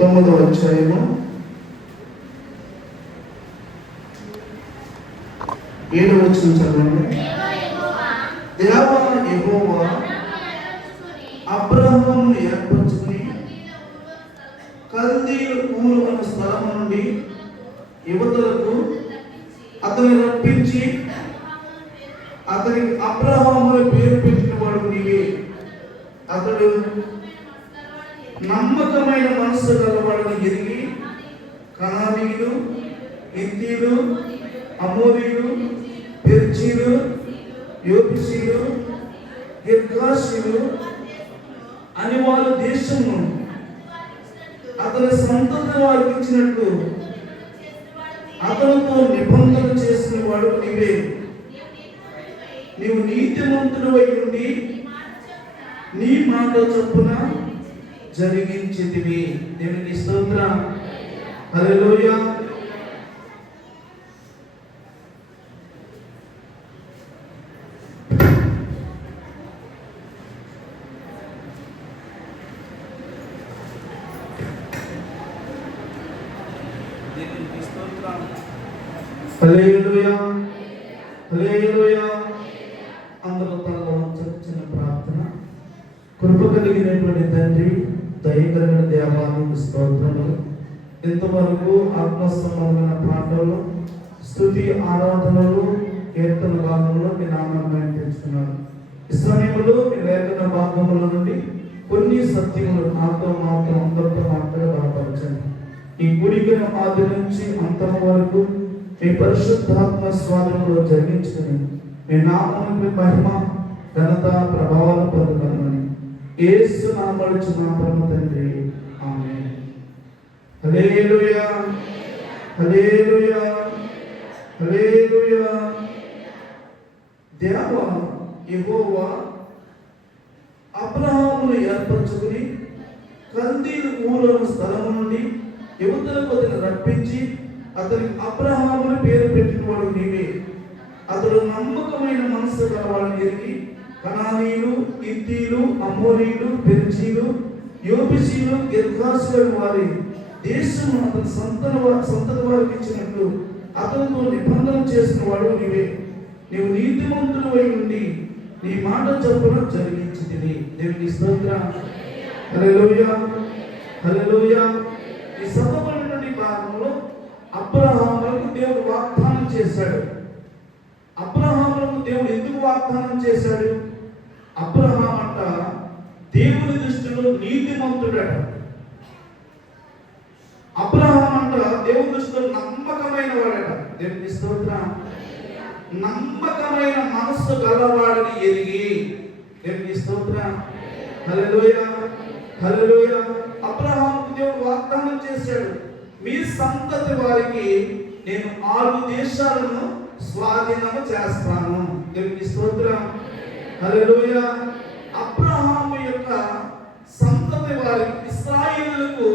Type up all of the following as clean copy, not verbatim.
9వ అధ్యాయము 7వ వచనం చదవండి. దేవా యెహోవా అబ్రహామును ఏర్పరచుకుని కల్దీయుల ఊరు అన్న స్థలం నుండి యువతలకు అతని రప్పించి అతనికి అబ్రహామును పేరు పెట్టిన వాడు నీవే. అతడు నమ్మకమైన మనసు గలవాడని ఎరిగి కనానీయులు, హిత్తీయులు, అమోరీయులు, పెర్జీయులు, యోబుసీయులు, గిర్గాషీయులు అని వాళ్ళ దేశమును అతని సంతతి వారికి ఇచ్చినట్లు అతనితో నిబంధన చేసిన వాడు నీవే. నీవు నీతిమంతుడు అయి ఉండి నీ మాట చొప్పున జరిగించితివి. దేవునికి స్తోత్రం. హల్లెలూయా. హల్లెలూయా. హల్లెలూయా. అందరూ తలలో చిన్న ప్రార్థన. కృప కలిగినటువంటి తండ్రి, దయ కలిగిన దేవానికి స్తోత్రములు. ఇంతవరకు ఆత్మసంబంధమైన పాటలు, స్తుతి, ఆరాధనలు, కీర్తన భాగంలో మీ నామాన్ని తెచ్చుకున్నాను. ఈ సమయంలో మీ లేఖన భాగముల నుండి కొన్ని సత్యములు నాతో మాత్రం అందరితో మాత్రమే బలపరచండి. ఈ గుడికను ఆది నుంచి అంతం వరకు మీ పరిశుద్ధాత్మ స్వాధీనంలో జరిగించుకుని మీ నామానికి మహిమ, ఘనత, ప్రభావాలు పొందగలమని యేసు నామములో పరమ తండ్రి, ఆమేన్. హల్లెలూయా. హల్లెలూయా. హల్లెలూయా. దేవా యెహోవా అబ్రహామును ఏర్పరచుకుని కల్దీయుల ఊరు స్థలం నుండి యువతలకు అతను రప్పించి అతనికి అబ్రహామును పేరు పెట్టినవాడు నీవే. అతడు నమ్మకమైన మనసు గలవాడని ఎరిగి కనానీయులు, హిత్తీయులు, అమోరీయులు, పెర్జీయులు, యోబుసీయులు, గిర్గాషీయులు వారి దేశము అతని సంతతి వారికి ఇచ్చినట్లు అతనితో నిబంధన చేసిన వాడు నీవే. నీవు నీతిమంతుడు అయి ఉండి నీ మాట చొప్పున జరిగించితివి. దేవునికి స్తోత్రం. హల్లెలూయా. హల్లెలూయా. ఈ చదవబడినటువంటి భాగంలో అబ్రహాములకు దేవుడు వాగ్దానం చేశాడు. అబ్రహాములకు దేవుడు ఎందుకు వాగ్దానం చేశాడు? అబ్రహాం అంట దేవుని దృష్టిలో నీతిమంతుడట. అబ్రహాం అంట దేవుని దృష్టిలో నమ్మకమైన వాడట. దేవుని స్తోత్రం. నమ్మకమైన మనస్సు గలవాడని ఎరిగి. దేవుని స్తోత్రం. హల్లెలూయా. హల్లెలూయా. అబ్రహాముకు దేవుడు వాగ్దానం చేశాడు, మీ సంతతి వారికి నేను 6 దేశాలను స్వాధీనము చేస్తాను. దేవునికి స్తోత్రం. హల్లెలూయా. అబ్రహాము యొక్క సంతతి వారికి, ఇశ్రాయేలులకు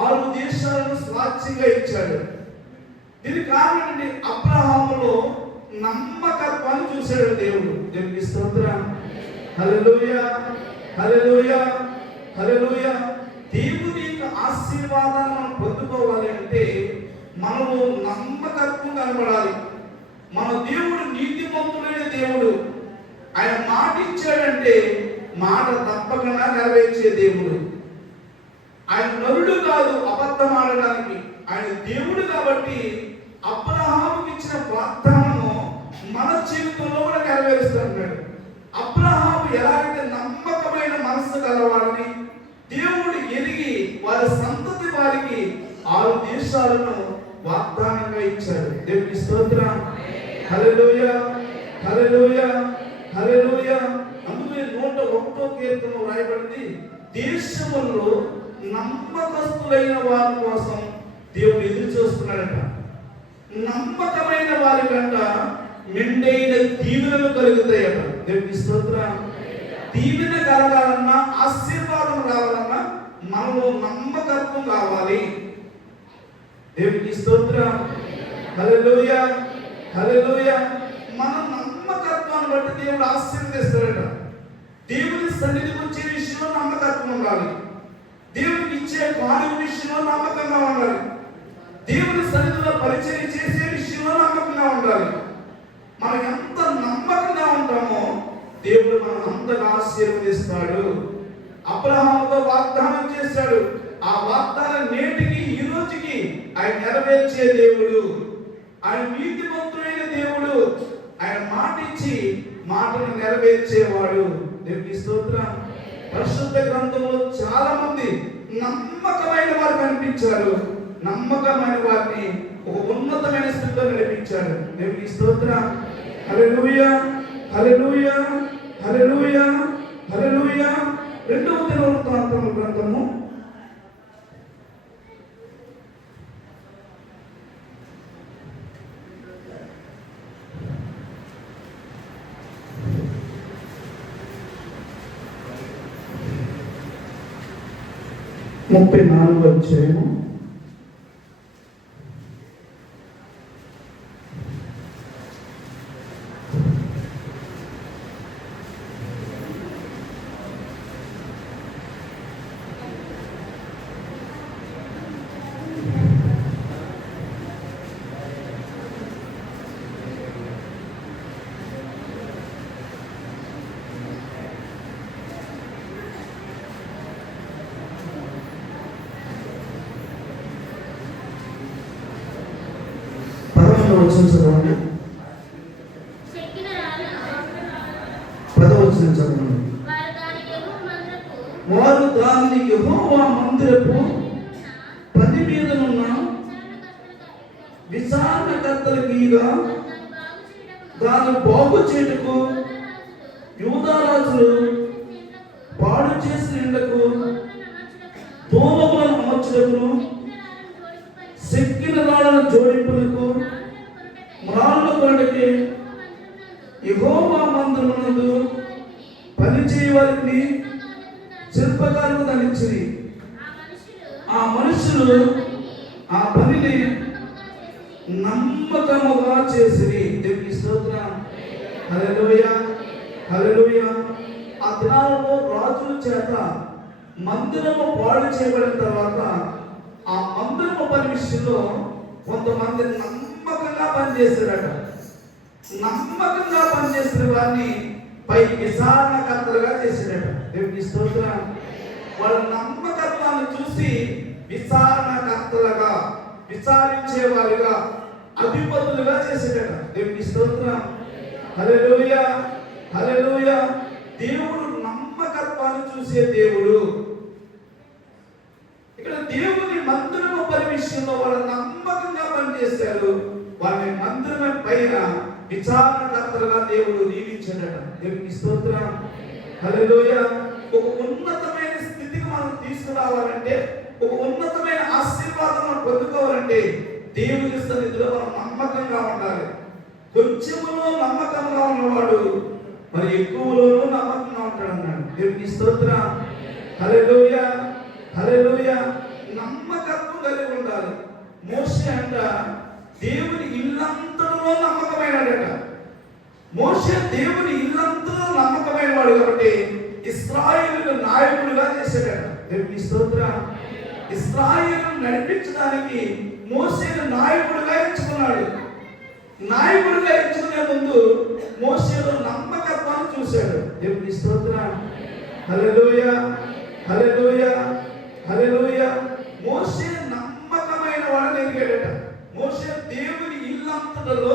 6 దేశాలను స్వాచ్ఛంగా ఇచ్చాడు. దీని కారణం అబ్రహాములో నమ్మకత్వాన్ని చూశాడు దేవుడు. దేవునికి స్తోత్రం. హల్లెలూయా. హల్లెలూయా. హల్లెలూయా. దేవుని యొక్క ఆశీర్వాదాన్ని మనం పొందుకోవాలి అంటే మనము నమ్మకత్వం కనబడాలి. మన దేవుడు నీతిమంతుడైన దేవుడు. ఆయన మాట ఇచ్చాడంటే మాట తప్పకుండా నెరవేర్చే దేవుడు. ఆయన నరుడు కాదు అబద్ధం ఆడడానికి. ఆయన దేవుడు కాబట్టి అబ్రహాముకి ఇచ్చిన వాగ్దానము మన జీవితంలో కూడా నెరవేరుస్తున్నాడు. అబ్రహాము ఎలాగైతే నమ్మకమైన మనసు గలవాడని దేవుడు ఎరిగి వారి సంతతి వారికి 6 దేశాలను వాగ్దానంగా ఇచ్చాడు. దేవుని స్తోత్రం. హల్లెలూయా. హల్లెలూయా. హల్లెలూయా. అందుకే 101వ కీర్తనలో రాయబడింది, దేశములో నమ్మకస్తులైన వారి కోసం దేవుడు ఎదురు చూస్తున్నాడట. నమ్మకమైన వారి కంట మెండైన దీవెనలు కలుగుతాయట. దేవుని స్తోత్రం. దీవెన కలగాలన్నా, ఆశీర్వాదం రావాలన్నా మనలో నమ్మకత్వం కావాలి. దేవునికి స్తోత్రం. హల్లెలూయా. హల్లెలూయా. మన నమ్మకత్వాన్ని బట్టి దేవుడు ఆశీర్వదిస్తాడట. దేవుని సన్నిధికి వచ్చే విషయంలో నమ్మకత్వం ఉండాలి. దేవునికి ఇచ్చే కార్యం విషయంలో నమ్మకంగా ఉండాలి. దేవుని సన్నిధిలో పరిచయం చేసే విషయంలో నమ్మకంగా ఉండాలి. మనం ఎంత నమ్మకంగా ఉంటామో దేవుడు మనం అంతగా ఆశీర్వదిస్తాడు. అబ్రహాముతో వాగ్దానం చేశాడు. ఆ వాగ్దానం నేటికి ఈ రోజుకి ఆయన నెరవేర్చే దేవుడు. ఆయన నీతిమంతుడైన దేవుడు. ఆయన మాట ఇచ్చి మాటను నెరవేర్చేవాడు. దేవునికి స్తోత్రం. పరిశుద్ధ గ్రంథంలో చాలా మంది నమ్మకమైన వారు కనిపించారు. నమ్మకమైన వారిని ఒక ఉన్నతమైన స్థితిలో నడిపించారు. దేవునికి స్తోత్రం. హల్లెలూయా, హల్లెలూయా, హల్లెలూయా, హల్లెలూయా. 2వ దినవృత్తాంతముల గ్రంథము 34వ అధ్యాయము 10వ వచనం చదవండి. 10వ వచనం చదవండి. వారు దానిని యెహోవా మందిరపు పని మీదనున్న విచారణకర్తలకు ఇయ్యగా దాన్ని బాగు చేయుటకు యూదారాజులు పాడు చేసిన ఇండ్లకు తోమములను అమర్చుటకును సెక్కిన రాళ్ళను జోడింపులకు మ్రాళ్ళు కొరటకి యెహోవా మందిరమునందు పని చేయవారికి శిల్పకారులకు దానిచ్చిరి. ఆ మనుషులు ఆ పనిని నమ్మకముగా చేసిరి. దేవునికి స్తోత్రం. హల్లెలూయా, హల్లెలూయా. ఆ దినాలలో రాజుల చేత మందిరము పాడు చేయబడిన తర్వాత ఆ మందిరము పని విషయంలో కొంతమంది నమ్మకంగా పనిచేశారట. నమ్మకంగా పనిచేసిన వారిని పై విచారణకర్తలుగా చేశారట. దేవునికి స్తోత్రం. వాళ్ళ నమ్మకత్వాన్ని చూసి విచారణకర్తలుగా, విచారించే వారిగా, అధిపతులుగా చేశారట. దేవునికి స్తోత్రం. హల్లెలూయా, హల్లెలూయా. దేవుడు నమ్మకత్వాన్ని చూసే దేవుడు. ఇక్కడ దేవుని మందిరము పని విషయంలో వాళ్ళు నమ్మకంగా పనిచేశారు. వాళ్ళని మందిరం పైన విచారణకర్తలుగా దేవుడు నియమించాడట. దేవునికి స్తోత్రం. హల్లెలూయా. ఒక ఉన్నతమైన స్థితికి మనం తీసుకురావాలంటే, ఒక ఉన్నతమైన ఆశీర్వాదం మనం పొందుకోవాలంటే దేవుని సన్నిధిలో మనం నమ్మకంగా ఉండాలి. కొంచెములో నమ్మకంగా ఉన్నవాడు మరి ఎక్కువలోనూ నమ్మకంగా ఉంటాడు అన్నాడు. దేవునికి స్తోత్రం. హల్లెలూయా, హల్లెలూయా. నమ్మకత్వం కలిగి ఉండాలి. మోషే అంట దేవుని ఇల్లంతలో నమ్మకమైనడట. మోషే దేవుని ఇల్లంతలో నమ్మకమైన వాడు కాబట్టి ఇశ్రాయేలు నాయకుడిగా చేశాడట. దేవునికి స్తోత్రం. ఇశ్రాయేలు నడిపించడానికి మోషేను నాయకుడిగా ఎంచుకున్నాడు. నాయకుడిగా ఎంచుకునే ముందు మోషేలో నమ్మకత్వాన్ని చూశాడు. దేవునికి స్తోత్రం. హల్లెలూయా, హల్లెలూయా, హల్లెలూయా. మోషే నమ్మకమైన వాడని ఎరిగాడట. మోషే దేవుని ఇల్లంతలో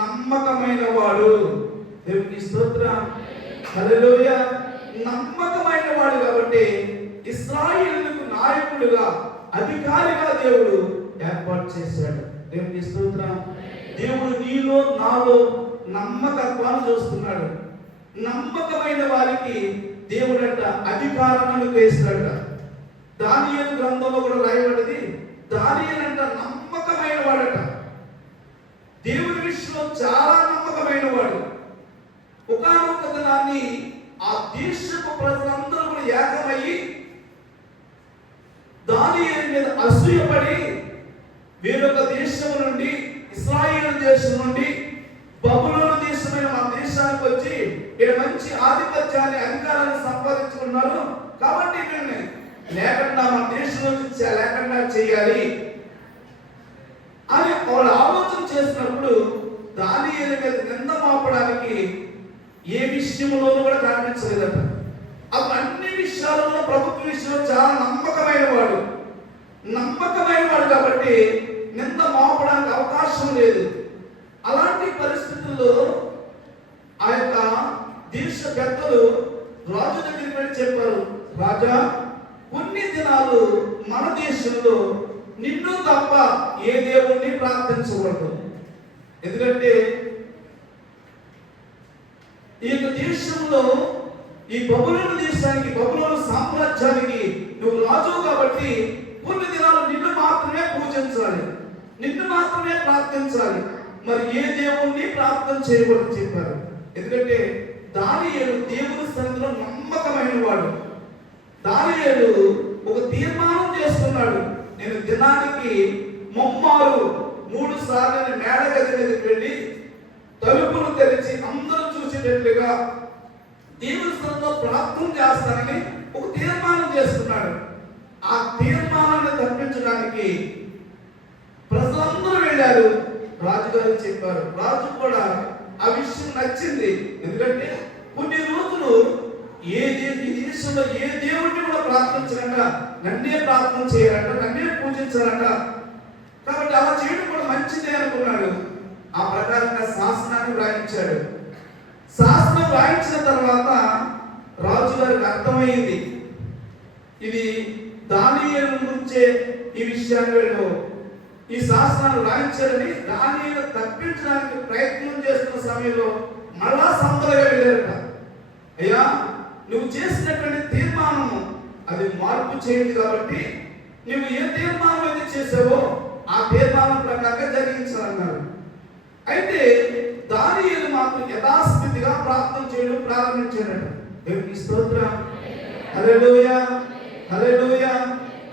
నమ్మకమైన వాడు. దేవునికి స్తోత్రం. హల్లెలూయా. నమ్మకమైన వాడు కాబట్టి ఇశ్రాయేలుకు నాయకుడిగా, అధికారిగా దేవుడు ఏర్పాటు చేశాడు. దేవునికి స్తోత్రం. దేవుడు నీలో నాలో నమ్మకత్వాన్ని చూస్తున్నాడు. నమ్మకమైన వారికి దేవుడంట అధికారాన్ని వేస్తాడట. దానియేలు గ్రంథంలో కూడా రాయబడింది. దానియేలు అంట నమ్మకమైన వాడట. దేవుని విషయంలో చాలా నమ్మకమైన వాడు. ఒకానొక దినాన్ని ఆ దేశపు ప్రజలందరూ కూడా ఏకమయ్యి దానియేలు మీద అసూయపడి వేరొక దేశం నుండి, ఇశ్రాయేలు దేశం నుండి బబులోను దేశమైన మన దేశానికి వచ్చి ఇక్కడ మంచి ఆధిపత్యాన్ని, అధికారాన్ని సంపాదించుకున్నారు కాబట్టి వీళ్ళని లేకుండా మన దేశంలో లేకుండా చేయాలి అని వాళ్ళు ఆలోచన చేసినప్పుడు దానియేలు మీద నింద మోపడానికి ఏ విషయంలోనూ కూడా కనిపించలేదట. అప్పుడు అన్ని విషయాలలో ప్రభుత్వ విషయంలో చాలా నమ్మకమైన వాడు కాబట్టి నింద మోపడానికి అవకాశం లేదు. అలాంటి పరిస్థితుల్లో ఆ యొక్క దేశ పెద్దలు రాజు దగ్గరికి వెళ్ళి చెప్పారు, రాజా, కొన్ని దినాలు మన దేశంలో నిన్ను తప్ప ఏ దేవుణ్ణి ప్రార్థించకూడదు. ఎందుకంటే ఈ యొక్క దేశంలో ఈ బబులోను దేశానికి, బబులోను సామ్రాజ్యానికి నువ్వు రాజు కాబట్టి కొన్ని దినాలు నిన్ను మాత్రమే పూజించాలి, నిన్ను మాత్రమే ప్రార్థించాలి, మరి ఏ దేవుణ్ణి ప్రార్థన చేయకూడదు చెప్పారు. ఎందుకంటే దానియేలు దేవుని సన్నిధిలో నమ్మకమైన వాడు. దానియేలు ఒక తీర్మానం చేసుకున్నాడు, నేను దినానికి 3 సార్లు మేడగది మీదకి వెళ్ళి తలుపులు తెరిచి అందరూ చూసేటట్లుగా దేవుని సన్నిధిలో ప్రార్థన చేస్తానని ఒక తీర్మానం చేసుకున్నాడు. ఆ తీర్మానాన్ని తప్పించడానికి ప్రజలందరూ వెళ్ళారు, రాజుగారు చెప్పారు. రాజు కూడా ఆ విషయం నచ్చింది. ఎందుకంటే కొన్ని రోజులు ఈ దేశంలో ఏ దేవుడిని కూడా ప్రార్థించారంట, నన్నే ప్రార్థన చేయాలంట, నన్నే పూజించాలంట. కాబట్టి అలా చేయడం కూడా మంచిదే అనుకున్నాడు. ఆ ప్రకారంగా శాసనాన్ని వ్రాయించాడు. శాసనం వ్రాయించిన తర్వాత రాజుగారికి అర్థమైంది, ఇది దానియేలు గురించే ఈ విషయాన్ని వీళ్ళు ఈ శాసనాన్ని వ్రాయించారని. దానియేలు తప్పించడానికి ప్రయత్నం చేస్తున్న సమయంలో మళ్ళా సంతలుగా వెళ్ళారట. అయ్యా, నువ్వు చేసినటువంటి తీర్మానము అది మార్పు చేయండి, కాబట్టి నువ్వు ఏ తీర్మానం అయితే చేసావో ఆ తీర్మానం ప్రకారంగా జరిగించాలన్నారు. అయితే దానియేలు మాత్రం యథాస్థితిగా ప్రార్థన చేయడం ప్రారంభించాడట. దేవునికి స్తోత్రం, హల్లెలూయా, హల్లెలూయా.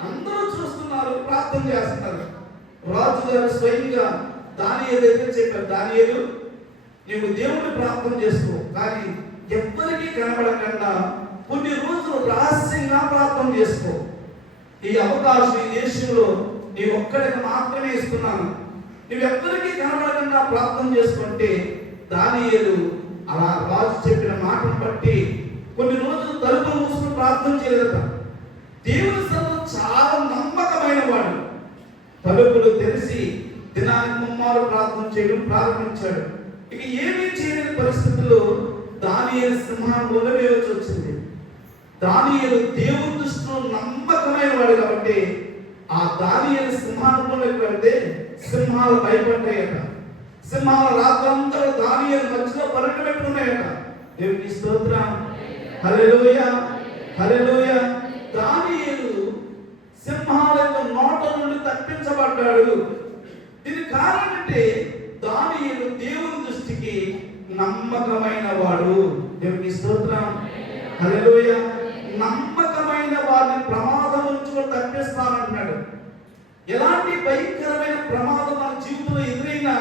అందరూ చూస్తున్నారు, ప్రార్థన చేస్తున్నారు. రాజుగారు స్వయంగా దానియేలు దగ్గర చెప్పారు, దానియేలు, నీవు దేవుడిని ప్రార్థన చేసుకో, కానీ ఎవ్వరికీ కనబడకుండా కొన్ని రోజులు రహస్యంగా ప్రార్థన చేసుకో. ఈ అవకాశం ఈ దేశంలో నీ ఒక్కడికి మాత్రమే ఇస్తున్నాను, నువ్వు ఎవ్వరికీ కనబడకుండా ప్రార్థన చేసుకుంటే దానియేలు అలా రాజు చెప్పిన మాటను బట్టి కొన్ని రోజులు తలుపులు మూసుకుని ప్రార్థన చేయలేదట. దేవుని సన్నిధిలో చాలా నమ్మకమైన వాడు. తలుపులు తెరిచి దినానికి 3 ప్రార్థన చేయడం ప్రారంభించాడు. ఇక ఏమీ చేయలేని పరిస్థితుల్లో దానియేలు సింహాసనంలో వేయవలసి వచ్చింది. దానియేలు దేవుని దృష్టిలో నమ్మకమైన వాడు కాబట్టి ఆ దానియేలు సింహాసనంలోకి వెళ్తే సింహాలు భయపడ్డాయట. సింహాల రాత్రంతా దానియేలు మధ్యలో పరిగెట్టుకున్నాయట. దేవునికి స్తోత్రం, హల్లెలూయా, హల్లెలూయా. దానియేలు సింహాల యొక్క నోట నుండి తప్పించబడ్డాడు. దీనికి కారణం అంటే దానియేలు దేవుని దృష్టికి నమ్మకమైన వాడు. దేవునికి స్తోత్రం, హల్లెలూయా. నమ్మకమైన వారిని ప్రమాదం నుంచి కూడా తప్పిస్తానంటున్నాడు. ఎలాంటి భయంకరమైన ప్రమాదం మన జీవితంలో ఎదురైనా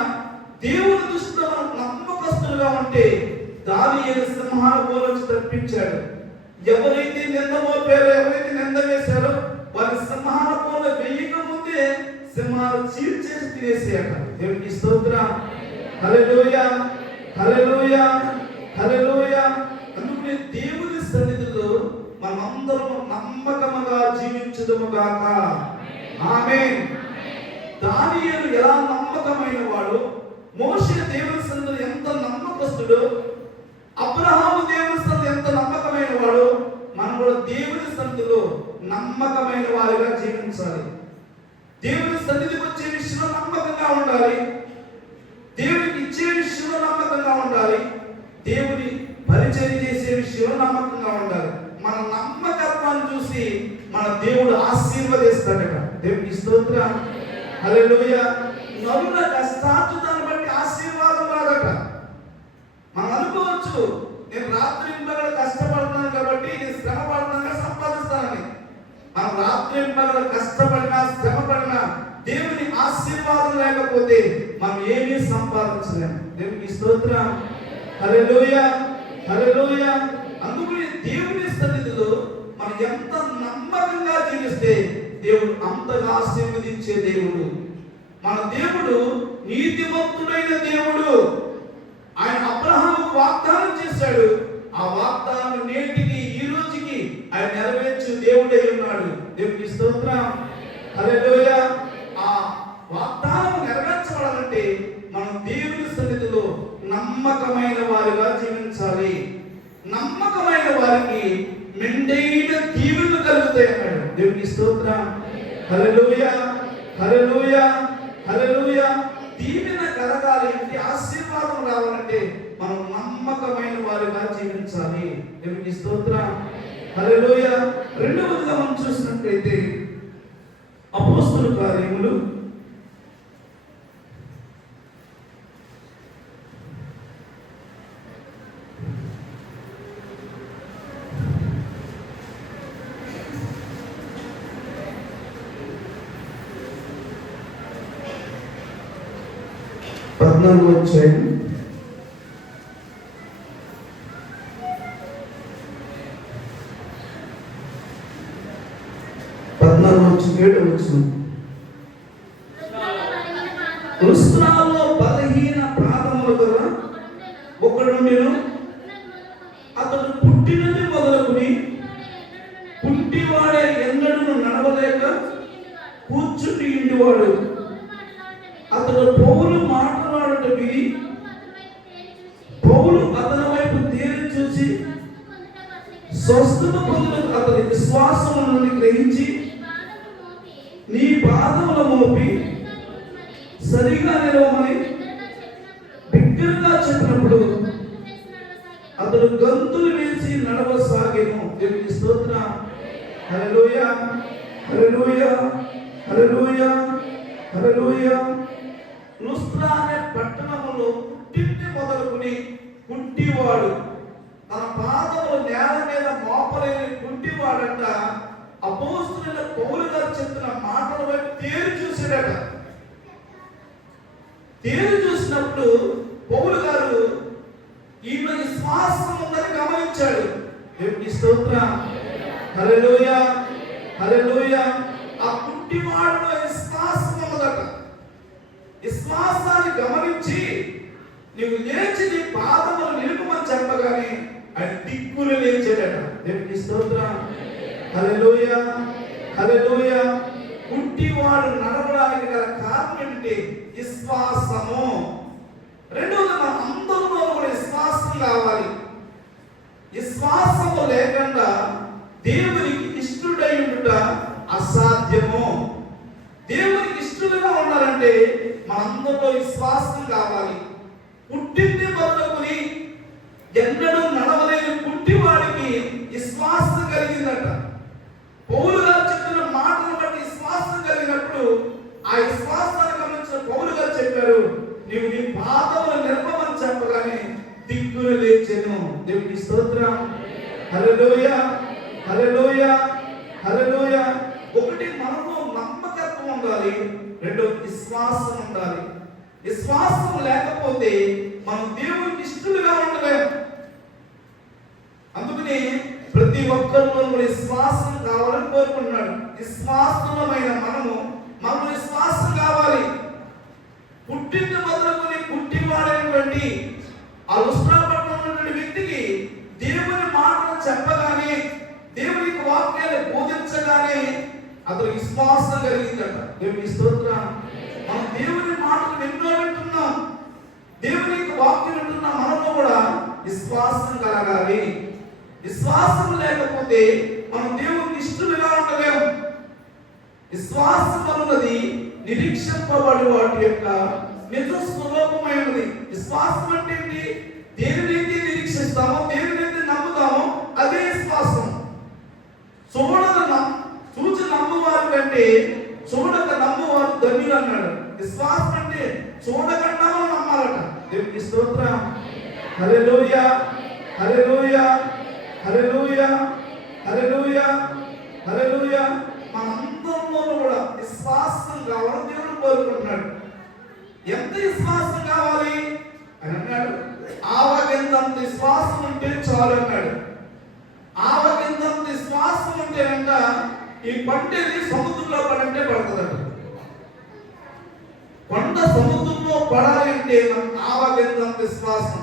దేవుని దృష్టిలో మనం నమ్మకస్తులుగా ఉంటే దానియేలు సింహాల బోల నుంచి తప్పించాడు. ఎవరైతే నింద మోపారో, ఎవరైతే నింద వేశారో వారి సింహాల బోల వెయ్యక ముందే సింహాలు చీల్చేసి తినేసాయట. దేవునికి స్తోత్రం, హల్లెలూయా, హల్లెలూయా, హల్లెలూయా. అందుకని దేవుని సన్నిధిలో మనమందరం నమ్మకముగా జీవించుదుము గాక. ఆమేన్. దానియేలు ఎలా నమ్మకమైన వాడు, మోషే దేవుని సన్నిధిలో ఎంత నమ్మకస్తుడు, అబ్రహాము దేవుని సన్నిధిలో ఎంత నమ్మకమైన వాడు, మనం కూడా దేవుని సన్నిధిలో నమ్మకమైన వారిగా జీవించాలి. దేవుని సన్నిధికి వచ్చే విషయంలో నమ్మకంగా ఉండాలి, దేవునికి ఇచ్చే విషయంలో నమ్మకంగా ఉండాలి, దేవుని పరిచయం చేసే విషయంలో నమ్మకంగా ఉండాలి. మన నమ్మకత్వాన్ని చూసి మన దేవుడు ఆశీర్వదిస్తాడట. దేవునికి స్తోత్రం, హల్లెలూయా. నరుల కష్టార్జితాన్ని బట్టి ఆశీర్వాదం రాదట. మనం అనుకోవచ్చు, నేను రాత్రి పగలు కష్టపడుతున్నాను కాబట్టి నేను శ్రమ పడుతున్నా సంపాదిస్తానని. మనం రాత్రి పగలు కష్టపడినా శ్రమ పడినా దేవుని ఆశీర్వాదం లేకపోతే మనం ఏమీ సంపాదించలేము. దేవునికి స్తోత్రం, హల్లెలూయా, హల్లెలూయా. అందుకని దేవుని సన్నిధిలో మనం ఎంత నమ్మకంగా జీవిస్తే దేవుడు అంతగా ఆశీర్వదించే దేవుడు. మన దేవుడు నీతిమంతుడైన దేవుడు. ఆయన అబ్రహాముకు వాగ్దానం చేశాడు. ఆ వాగ్దానం నేటికి ఈ రోజుకి ఆయన నెరవేర్చు దేవుడై ఉన్నాడు. దేవునికి స్తోత్రం. హల్లెలూయా. ఆ వాగ్దానం నెరవేర్చబడాలంటే మనం దేవుని సన్నిధిలో నమ్మకమైన వారిగా జీవించాలి. నమ్మకమైన వారికి మెండైన దీవెనలు కలుగుతాయి అన్నాడు. దేవునికి స్తోత్రం. హల్లెలూయా, హల్లెలూయా, హల్లెలూయా. దీవెన కలగాలి అంటే, ఆశీర్వాదం రావాలంటే మనం నమ్మకమైన వారిగా జీవించాలి. దేవునికి స్తోత్రం. హల్లెలూయా. రెండవదిగా మనం చూసినట్లయితే అపోస్తలుల కార్యములు 14వ అధ్యాయం 7వ వచనం. లుస్త్రాలో బలహీన పాదముల గల ఒకడుండెను. అతడు పుట్టినది మొదలుకొని కుంటివాడే, ఎన్నడూ నడవలేక కూర్చుని ఇండివాడు. అతడు పౌలు మాట్లాడుట విని పౌలు అతని వైపు తేరి చూసి స్వస్థత పొందుటకు అతని విశ్వాసము నుండి గ్రహించి, నీ పాదముల మోపి సరిగా నిలవమని బిగ్గరగా చెప్పినప్పుడు అతడు గంతులు వేసి నడవసాగెను. దేవునికి స్తోత్రం. హల్లెలూయా, హల్లెలూయా, హల్లెలూయా, హల్లెలూయా. లుస్త్రా అనే పట్టణములో పుట్టింటి మొదలుకుని కుంటివాడు, తన పాదములు నేల మీద మోపలేని కుంటివాడంట. అపోస్తలుల పౌలు గారు చెప్పిన మాటల వైపు తేరి చూసాడట. తేరి చూసినప్పుడు పౌలు గారు ఈమె విశ్వాసం ఉందని గమనించాడు. దేవునికి స్తోత్రం. హల్లెలూయా, హల్లెలూయా. ఆ కుంటివాడులో విశ్వాసం ఉన్నదట. విశ్వాసాన్ని గమనించి నీవు లేచి నీ పాదములు నిలుపమని చెప్పగానే ఆయన దిక్కులు లేచాడట. దేవునికి స్తోత్రం. హల్లెలూయా, హల్లెలూయా. కుంటివాడు నడవడానికి గల కారణం ఏంటంటే విశ్వాసము. రెండవది, మన అందరిలో కూడా విశ్వాసం కావాలి. విశ్వాసము లేకుండా దేవునికి ఇష్టడై ఉండుట అసాధ్యము. దేవునికి ఇష్టలుగా ఉండాలంటే మనందరిలో విశ్వాసం కావాలి. పుట్టింది మొదలుకొని ఎన్నడూ నడవలేని కుంటివాడికి విశ్వాసం కలిగిందట. పౌలు గారు చెప్పిన మాటలు బట్టి విశ్వాసం కలిగినప్పుడు ఆ విశ్వాసాన్ని గమనించిన పౌలు గారు చెప్పారు, నీవు నీ పాదములు నిలపమని చెప్పగానే దిక్కులు లేచెను. దేవునికి స్తోత్రం. హల్లెలూయా, హల్లెలూయా, హల్లెలూయా. ఒకటి, మనలో నమ్మకత్వం ఉండాలి. రెండో, విశ్వాసం ఉండాలి. విశ్వాసం లేకపోతే మనం దేవునికి ఇష్టలుగా ఉండలేము. అందుకని ప్రతి ఒక్కరిలో విశ్వాసం కావాలని కోరుకుంటున్నాడు. విశ్వాసమైన మనము విశ్వాసం కావాలి. పుట్టిన మొదలుకొని కుంటివాడైనటువంటి ఆ లుస్త్రా పట్టణంలోని వ్యక్తికి దేవుని మాటలు చెప్పగానే, దేవునికి వాక్యాన్ని బోధించగానే అతను విశ్వాసం కలిగిందట. దేవునికి స్తోత్రం. మనం దేవుని మాటలు ఎన్నో వింటున్నాం, దేవునికి వాక్యం వింటున్నాం. మనలో కూడా విశ్వాసం కలగాలి. విశ్వాసం లేకపోతే మనం దేవునికి ఇష్టలుగా ఉండలేము. విశ్వాసం అన్నది నిరీక్షింపబడి వాటి యొక్క నిజ స్వరూపమైనది. విశ్వాసం అంటే ఏంటి? దేనినైతే నిరీక్షిస్తామో, దేనినైతే నమ్ముతామో అదే విశ్వాసం. చూచి నమ్మువారి కంటే చూడక నమ్మువారు ధన్యులు అన్నాడు. విశ్వాసం అంటే చూడకుండా మనం నమ్మాలట. దేవునికి స్తోత్రం. హల్లెలూయా, హల్లెలూయా, హల్లెలూయా, హల్లెలూయా, హల్లెలూయా. మనందరిలో కూడా విశ్వాసం కావాలని దేవుడు కోరుకుంటున్నాడు. ఎంత విశ్వాసం కావాలి అని అన్నాడు. ఆవగింతంత విశ్వాసం ఉంటే చాలు అన్నాడు. ఆవగింతంత విశ్వాసం ఈ పంటేది సముద్రంలో పడంటే పడుతుందట. కొండ సముద్రంలో పడాలి అంటే మనకు ఆవగింజంత విశ్వాసం.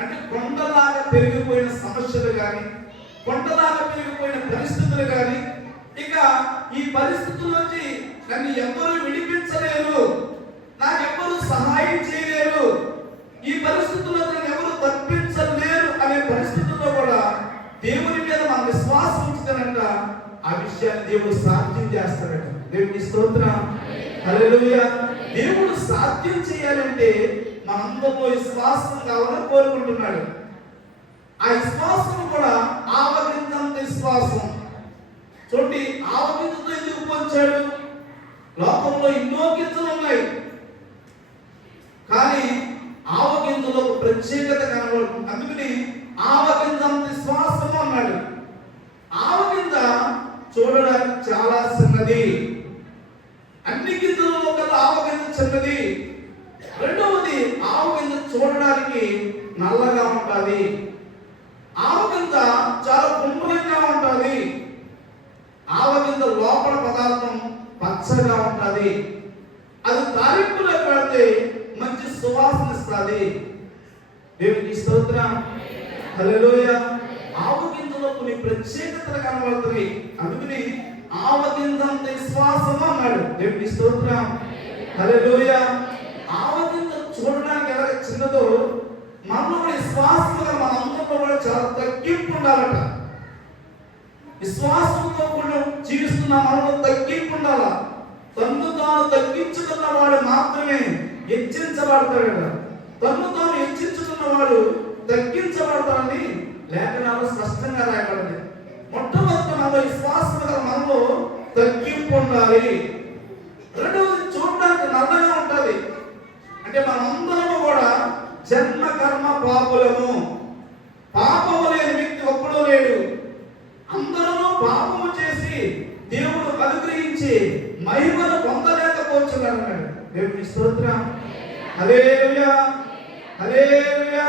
అంటే కొండలాగా పెరిగిపోయిన సమస్యలు కానీ, కొండలాగా పెరిగిపోయిన పరిస్థితులు కానీ, ఇక ఈ పరిస్థితుల నుంచి నన్ను ఎవరు విడిపించలేరు, నాకెవ్వరు సహాయం చేయలేరు, ఈ పరిస్థితుల్లో నన్ను ఎవరు తప్పించలేరు అనే పరిస్థితుల్లో కూడా దేవుని మీద మన విశ్వాసం ఉంచుతానంట. ఆ విషయాన్ని దేవుడు సాధ్యం చేస్తాడట. దేవుని స్తోత్రం, హల్లెలూయా. దేవుడు సాధ్యం చేయాలంటే మనందరిలో విశ్వాసం కావాలని కోరుకుంటున్నాడు. ఆ విశ్వాసం కూడా ఆవగింజంత విశ్వాసం. చూడండి, ఆవగింజతో ఎందుకు పోల్చాడు? లోకంలో ఎన్నో గింజలు ఉన్నాయి, కానీ ఆవగింజలో ఒక ప్రత్యేకత కనబడుతుంది. అందుకని ఆవగింజంత విశ్వాసం అన్నాడు. ఆవగింజ చూడడానికి చాలా చిన్నది, అన్ని గింజలలో కల్లా ఆవగింజ చిన్నది. రెండవది, ఆవగింజ చూడడానికి నల్లగా ఉంటుంది, ఆవగింజ చాలా గుండ్రంగా ఉంటుంది, ఆవగింజ లోపల పదార్థం పచ్చగా ఉంటుంది, అది తాలింపులో పెడితే మంచి సువాసన ఇస్తుంది. దేవునికి స్తోత్రం, హల్లెలూయా. ఆవగింజలో కొన్ని ప్రత్యేకతలు కనబడుతుంది. అందుకని ఆవగింజంత విశ్వాసం అన్నాడు. దేవునికి స్తోత్రం, హల్లెలూయా. ఆవగింజ చూడడానికి ఎలా చిన్నదో మనలో విశ్వాసంగా మనందరిలో కూడా చాలా తగ్గింపు ఉండాలట. విశ్వాసంతో కూడా జీవిస్తున్న మనలో తగ్గింపు ఉండాలా. తన్ను తాను తగ్గించుకున్న వాడు మాత్రమే హెచ్చించబడతాడు. తన్ను తాను హెచ్చించుకున్న వాడు తగ్గించబడతాడని లేఖనాలు స్పష్టంగా రాయబడింది. మొట్టమొదటి మన విశ్వాసంగా మనలో తగ్గింపు ఉండాలి. రెండవది, చూడడానికి నల్లగా ఉంటుంది. అంటే మనందరము కూడా జన్మ కర్మ పాపులము. పాపము లేని వ్యక్తి ఒక్కడూ లేడు. అందరూ పాపము చేసి దేవుడు అనుగ్రహించి మహిమను పొందలేకపోతున్నాడు. దేవుని స్తోత్రం, హల్లెలూయా, హల్లెలూయా,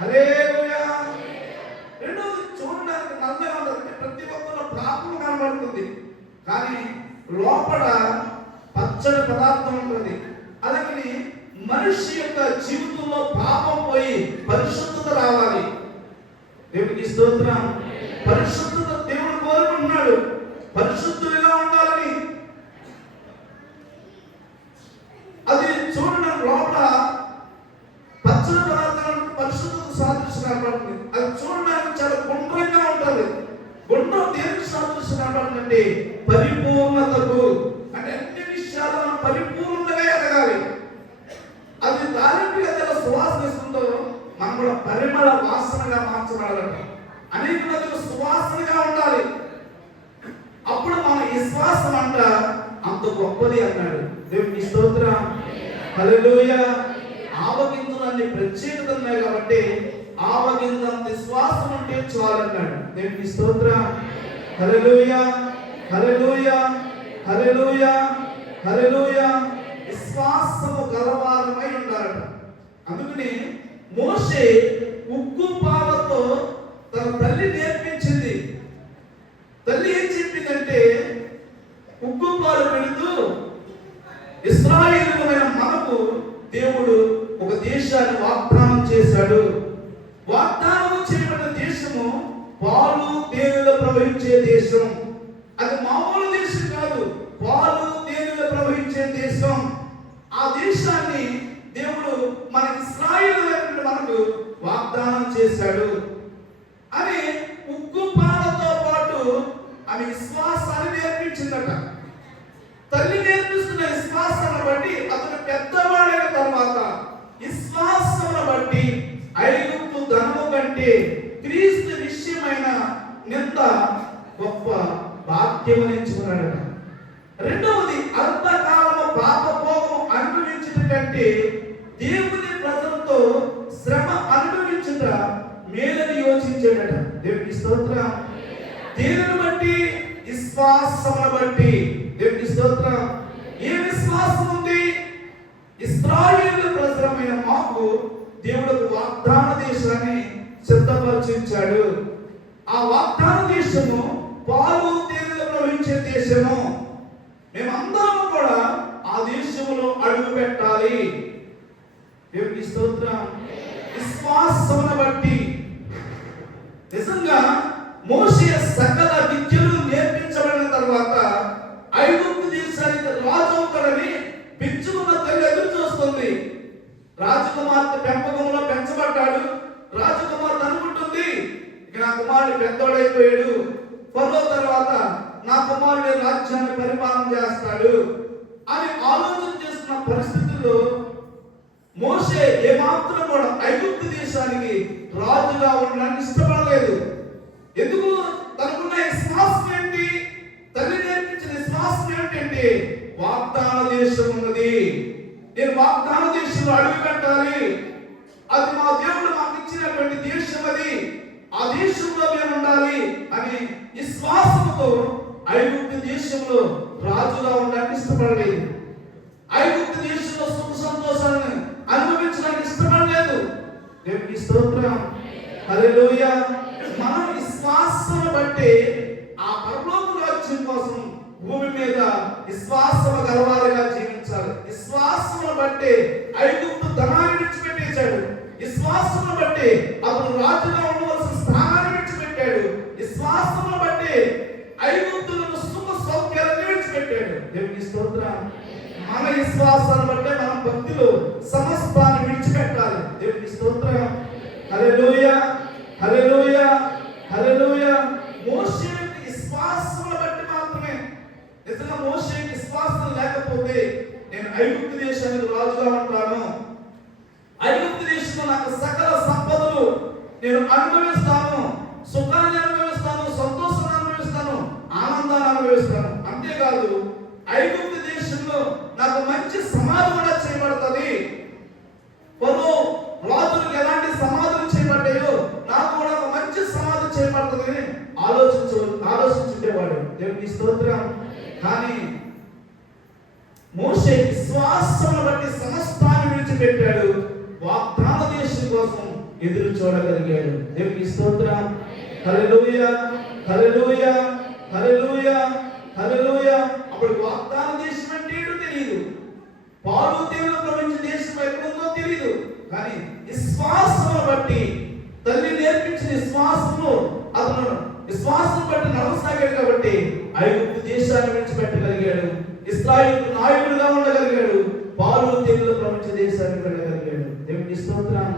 హల్లెలూయా. రెండవది, చూడడానికి నల్లగా ఉంటుంది. ప్రతి ఒక్కరు పాపం కనబడుతుంది, కానీ లోపల పచ్చడి పదార్థం ఉంటుంది. అలాగే మనిషి యొక్క జీవితంలో పాపం పోయి పరిశుద్ధత రావాలి. దేవునికి స్తోత్రం, పరిశుద్ధత దేవుడు కోరుకుంటున్నాడు. పరిశుద్ధులుగా ఉండాలని. అది చూడడానికి లోపల పచ్చడి పదార్థాలను పరిశుద్ధత సాదృశ్యం కనబడుతుంది. అది చూడడానికి చాలా గుండ్రంగా ఉంటుంది. గుండ్రం దేనికి సాదృశ్యం కనబడుతుందంటే పరిపూర్ణతకు. అంటే అన్ని విషయాలు మనం పరిపూర్ణంగా ఎదగాలి. అది తాలింపుగా చాలా సువాసన ఇస్తుందో మనం కూడా పరిమళ వాసనగా మార్చబడాలట. అనేక మందికి సువాసనగా ఉండాలి. అప్పుడు మన విశ్వాసం అంట అంత గొప్పది అన్నాడు. దేవునికి స్తోత్రం, హల్లెలూయా. ఆవగింజలు అన్ని ప్రత్యేకత ఉన్నాయి కాబట్టి ఆవగింజంత విశ్వాసం ఉంటే చాలన్నాడు. దేవునికి స్తోత్రం, హల్లెలూయా, హల్లెలూయా, హల్లెలూయా, హల్లెలూయా. విశ్వాసము గలవారమై ఉండాలట. అందుకని మోషే ఉగ్గు పాలతో తన తల్లి నేర్పించింది. తల్లి ఏం చెప్పిందంటే, ఉగ్గు పాలు పెడుతూ ఇశ్రాయేలులైన మనకు దేవుడు ఒక దేశాన్ని వాగ్దానం చేశాడు. వాగ్దానం చేయబడిన దేశము పాలు తేనెలు ప్రవహించే దేశం. అది మామూలు దేశం కాదు, పాలు తేనెలు ప్రవహించే దేశం. ఆ దేశాన్ని దేవుడు మన ఇశ్రాయేలులైన మనకు వాగ్దానం చేశాడు అని ఉగ్గు పాలతో పాటు ఆమె విశ్వాసాన్ని నేర్పించిందట. తల్లి నేర్పిస్తున్న విశ్వాసాన్ని బట్టి అతను పెద్దవాడైన తర్వాత విశ్వాసాన్ని బట్టి ఐగుప్తు ధనము కంటే క్రీస్తు విషయమైన నింత గొప్ప భాగ్యము ఎంచుకున్నాడట. రెండవది, అల్పకాలము పాపభోగము అనుభవించుట కంటే దేవుని ప్రజలతో శ్రమ అనుభవించుట మేలని యోచించాడట. దేవునికి స్తోత్రం. దేవుని బట్టి, విశ్వాసమును బట్టి. దేవునికి స్తోత్రం. ఏ విశ్వాసం ఉంది? ఇశ్రాయేలు ప్రజలమైన మాకు దేవుడు వాగ్దాన దేశాన్ని సిద్ధపరిచాడు. ఆ వాగ్దాన దేశము పాలు తేనెలు ప్రవహించే ప్రవహించే దేశము. మేమందరము కూడా ఆ దేశంలో అడుగు పెట్టాలి. దేవునికి స్తోత్రం. విశ్వాసమును బట్టి నిజంగా మోషే సకల విద్యలు నేర్పించబడిన తర్వాత ఐగుప్తు దేశానికి రాజు అవుతాడని పిచ్చుకున్న తల్లి ఎదురు చూస్తుంది. రాజకుమార్తె పెంపకంలో పెంచబడ్డాడు. రాజకుమార్తె అనుకుంటుంది, ఇక నా కుమారుడు పెద్దోడైపోయాడు, ఫరో తర్వాత నా కుమారుడు రాజ్యాన్ని పరిపాలన చేస్తాడు అని ఆలోచన చేస్తున్న పరిస్థితుల్లో మోషే ఏమాత్రం కూడా ఐగుప్తు దేశానికి రాజుగా ఉండడానికి ఇష్టపడలేదు. ఎందుకు? తనకున్న విశ్వాసం ఏంటి? తల్లి నేర్పించిన విశ్వాసం ఏంటంటే వాగ్దాన దేశం ఉన్నది, నేను వాగ్దాన దేశంలో అడుగు పెట్టాలి, అది మా దేవుడు మాకు ఇచ్చినటువంటి దేశం, అది ఆ దేశంలో మేము ఉండాలి అని విశ్వాసంతో ఐగుప్తు దేశంలో రాజుగా ఉండడానికి ఇష్టపడలేదు. ఐగుప్తు దేశంలో సుఖ సంతోషాలను అనుభవించడానికి ఇష్టపడలేదు. దేవునికి స్తోత్రం. హల్లెలూయా. మనం విశ్వాసం బట్టి ఆ పరలోక రాజ్యం కోసం భూమి మీద విశ్వాసం గలవారిగా జీవించాలి. విశ్వాసం బట్టి ఐగుప్తు ధనాన్ని విడిచిపెట్టేశాడు. విశ్వాసం బట్టి అతను రాజుగా ఉండవలసిన స్థానాన్ని విడిచిపెట్టాడు. విశ్వాసం బట్టి ఐగుప్తులను సుఖ సౌఖ్యాలను విడిచిపెట్టాడు. దేవునికి స్తోత్రం. మన విశ్వాసాన్ని బట్టి మనం భక్తిలో సమస్తాన్ని విడిచిపెట్టాలి. దేవునికి స్తోత్రం. హల్లెలూయా, హల్లెలూయా, హల్లెలూయా. మోషే విశ్వాసమును బట్టి మాత్రమే. నిజంగా మోషే విశ్వాసం లేకపోతే నేను ఐగుప్తు దేశానికి రాజుగా ఉంటాను, ఐగుప్తు దేశంలో నాకు సకల సంపదలు నేను అనుభవిస్తాను, సుఖాన్ని అనుభవిస్తాను, సంతోషాన్ని అనుభవిస్తాను, ఆనందాన్ని అనుభవిస్తాను, అంతేకాదు ఐగుప్తు దేశంలో నాకు మంచి సమాధి కూడా చేయబడుతుంది. ఫరో రాజులకు ఎలాంటి సమాధులు చేయబడ్డాయో నాకు కూడా ఒక మంచి సమాధి చేయబడుతుంది అని ఆలోచించుండేవాడు. దేవునికి స్తోత్రం. కానీ మోషే విశ్వాసం బట్టి సమస్తాన్ని విడిచిపెట్టాడు, వాగ్దాన దేశం కోసం ఎదురు చూడగలిగాడు. దేవునికి స్తోత్రం. హల్లెలూయా, హల్లెలూయా, హల్లెలూయా, హల్లెలూయా. అప్పుడు వాగ్దాన దేశం అంటే ఏంటో తెలియదు, పాలు తేనెలు ప్రవహించే దేశం ఎక్కడుందో తెలియదు. కానీ విశ్వాసం బట్టి తల్లి నేర్పించిన విశ్వాసంలో అతను విశ్వాసం బట్టి నడవసాగాడు కాబట్టి ఐగుప్తు దేశాన్ని విడిచిపెట్టగలిగాడు. ఇశ్రాయేలు నాయకుడిగా ఉండగలిగాడు. పాలు తేనెలు ప్రవహించే దేశానికి వెళ్ళగలిగాడు. దేవునికి స్తోత్రం.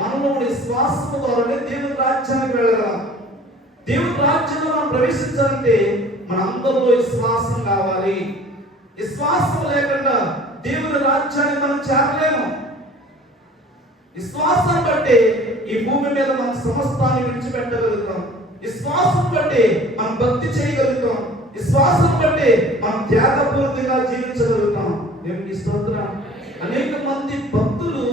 మనము విశ్వాసం ద్వారానే దేవుని రాజ్యానికి వెళ్ళగలం. దేవుని రాజ్యంలో మనం ప్రవేశించాలంటే మన అందరిలో విశ్వాసం కావాలి. విశ్వాసం లేకుండా దేవుని రాజ్యాన్ని మనం చేరలేము. విశ్వాసం బట్టి ఈ భూమి మీద మనం సమస్తాన్ని విడిచిపెట్టగలుగుతాం. విశ్వాసం బట్టి మనం భక్తి చేయగలుగుతాం. విశ్వాసం బట్టి మనం త్యాగపూర్తిగా జీవించగలుగుతాం. దేవునికి స్తోత్రం. అనేక మంది భక్తులు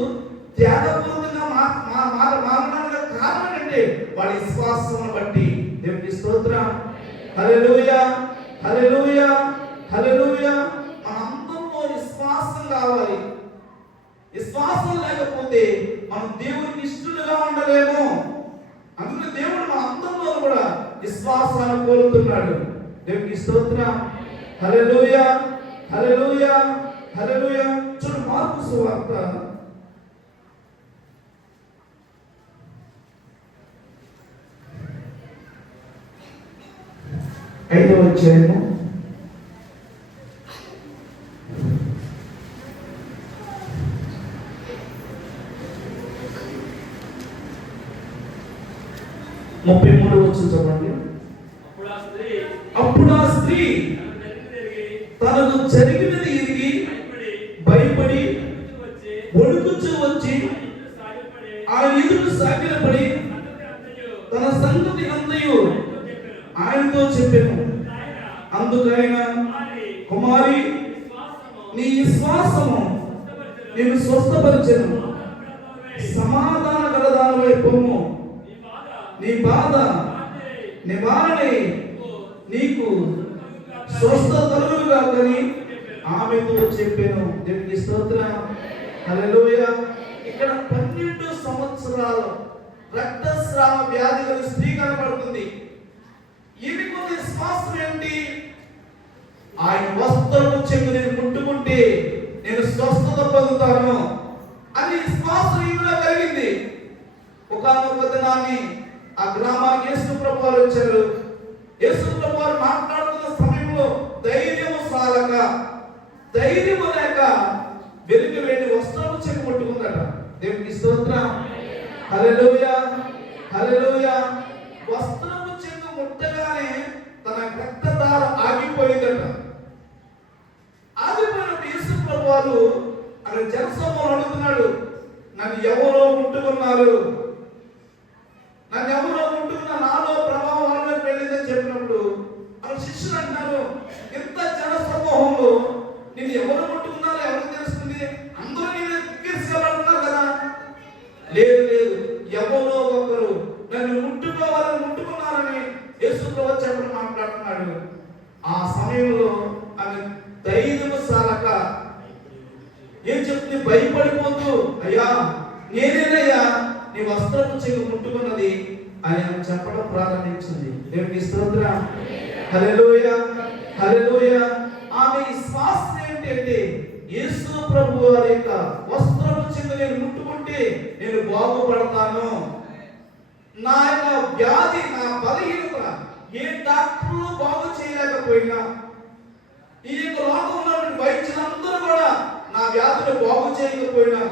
త్యాగపూర్తిగా మారడానికి కారణం ఏంటంటే వాడి విశ్వాసం బట్టి. దేవునికి స్తోత్రం. హల్లెలూయా, హల్లెలూయా, హల్లెలూయా. మనందరిలో విశ్వాసం కావాలి. విశ్వాసం లేకపోతే మనం దేవునికి ఇష్టలుగా ఉండలేము. అందుకే దేవుడు మన అందరిలో కూడా విశ్వాసాన్ని కోరుతున్నాడు. దేవునికి స్తోత్రం. హల్లెలూయా, హల్లెలూయా, హల్లెలూయా. చూడు మార్కు సువార్త 5వ అధ్యాయము 33వ వచనం చదవండి. అప్పుడు ఆ స్త్రీ తనకు జరిగినది ఎరిగి భయపడి వణుకుచూ వచ్చి ఆయన ఎదురు సాగిలపడి తన సంగతి అంతయు ఆయనతో చెప్పెను. అందుకైన కుమారి, నీ విశ్వాసము నేను స్వస్థపరిచెను, సమాధాన గలదానమై పొమ్ము, నీ బాధ నివారణై నీకు స్వస్థత కలుగుగా అని ఆమెతో చెప్పాను. దేవునికి స్తోత్రం. హల్లెలూయా. ఇక్కడ 12 సంవత్సరాల రక్తస్రావ వ్యాధి గల స్త్రీ కనబడుతుంది. ఈమెకు విశ్వాసం ఏంటి? ఆయన వస్త్రము చెంగు నేను ముట్టుకుంటే నేను స్వస్థత పొందుతాను అని విశ్వాసం ఈమెలో కలిగింది. ఒకానొక దినాన్ని ఆ గ్రామానికి యేసు ప్రభు వారు వచ్చారు. యేసు ప్రభు వారు మాట్లాడుతున్న సమయంలో ధైర్యము సాలక, ధైర్యము లేక వెనుక వెళ్ళి వస్త్రము చెంగు ముట్టుకుందట. దేవునికి స్తోత్రం. హల్లెలూయా, హల్లెలూయా. వస్త్రము చెంగు ముట్టగానే తన రక్తధార ఆగిపోయిందట. ఆగిపోయినప్పుడు యేసు ప్రభు వారు అక్కడ జనసమూహం అడుగుతున్నాడు, నన్ను ఎవరో ముట్టుకున్నారు, నన్ను ఎవరో ముట్టుకున్న నాలో ప్రభావం వాళ్ళకి వెళ్ళిందని చెప్పినప్పుడు ఆ శిష్యులు అంటున్నారు, ఇంత జన సమూహంలో నేను ఎవరు ముట్టుకున్నారో ఎవరికి తెలుస్తుంది, అందరూ నేను తీసుకెళ్ళాలన్నారు కదా. లేదు లేదు, ఎవరో ఒకరు నన్ను ముట్టుకోవాలని ముట్టుకున్నారని యేసు ప్రభు చెప్పడం మాట్లాడుతున్నాడు. ఆ సమయంలో ఆమె ధైర్యము సాలక ఏం చెప్తుంది, భయపడిపోతూ, అయ్యా నేనేనయ్యా నీ వస్త్రము చెంగు ముట్టుకున్నది అని ఆమె చెప్పడం ప్రారంభించింది. దేవునికి స్తోత్రం. హల్లెలూయా, హల్లెలూయా. ఆమె విశ్వాసం ఏంటంటే యేసు ప్రభు వారి యొక్క వస్త్రము చెంగు నేను ముట్టుకుంటే నేను బాగుపడతాను, నా యొక్క వ్యాధి, నా బలహీనత ఏ డాక్టర్లు బాగు చేయలేకపోయినా, ఈ యొక్క లోకంలో వైద్యులందరూ కూడా నా వ్యాధిని బాగు చేయకపోయినా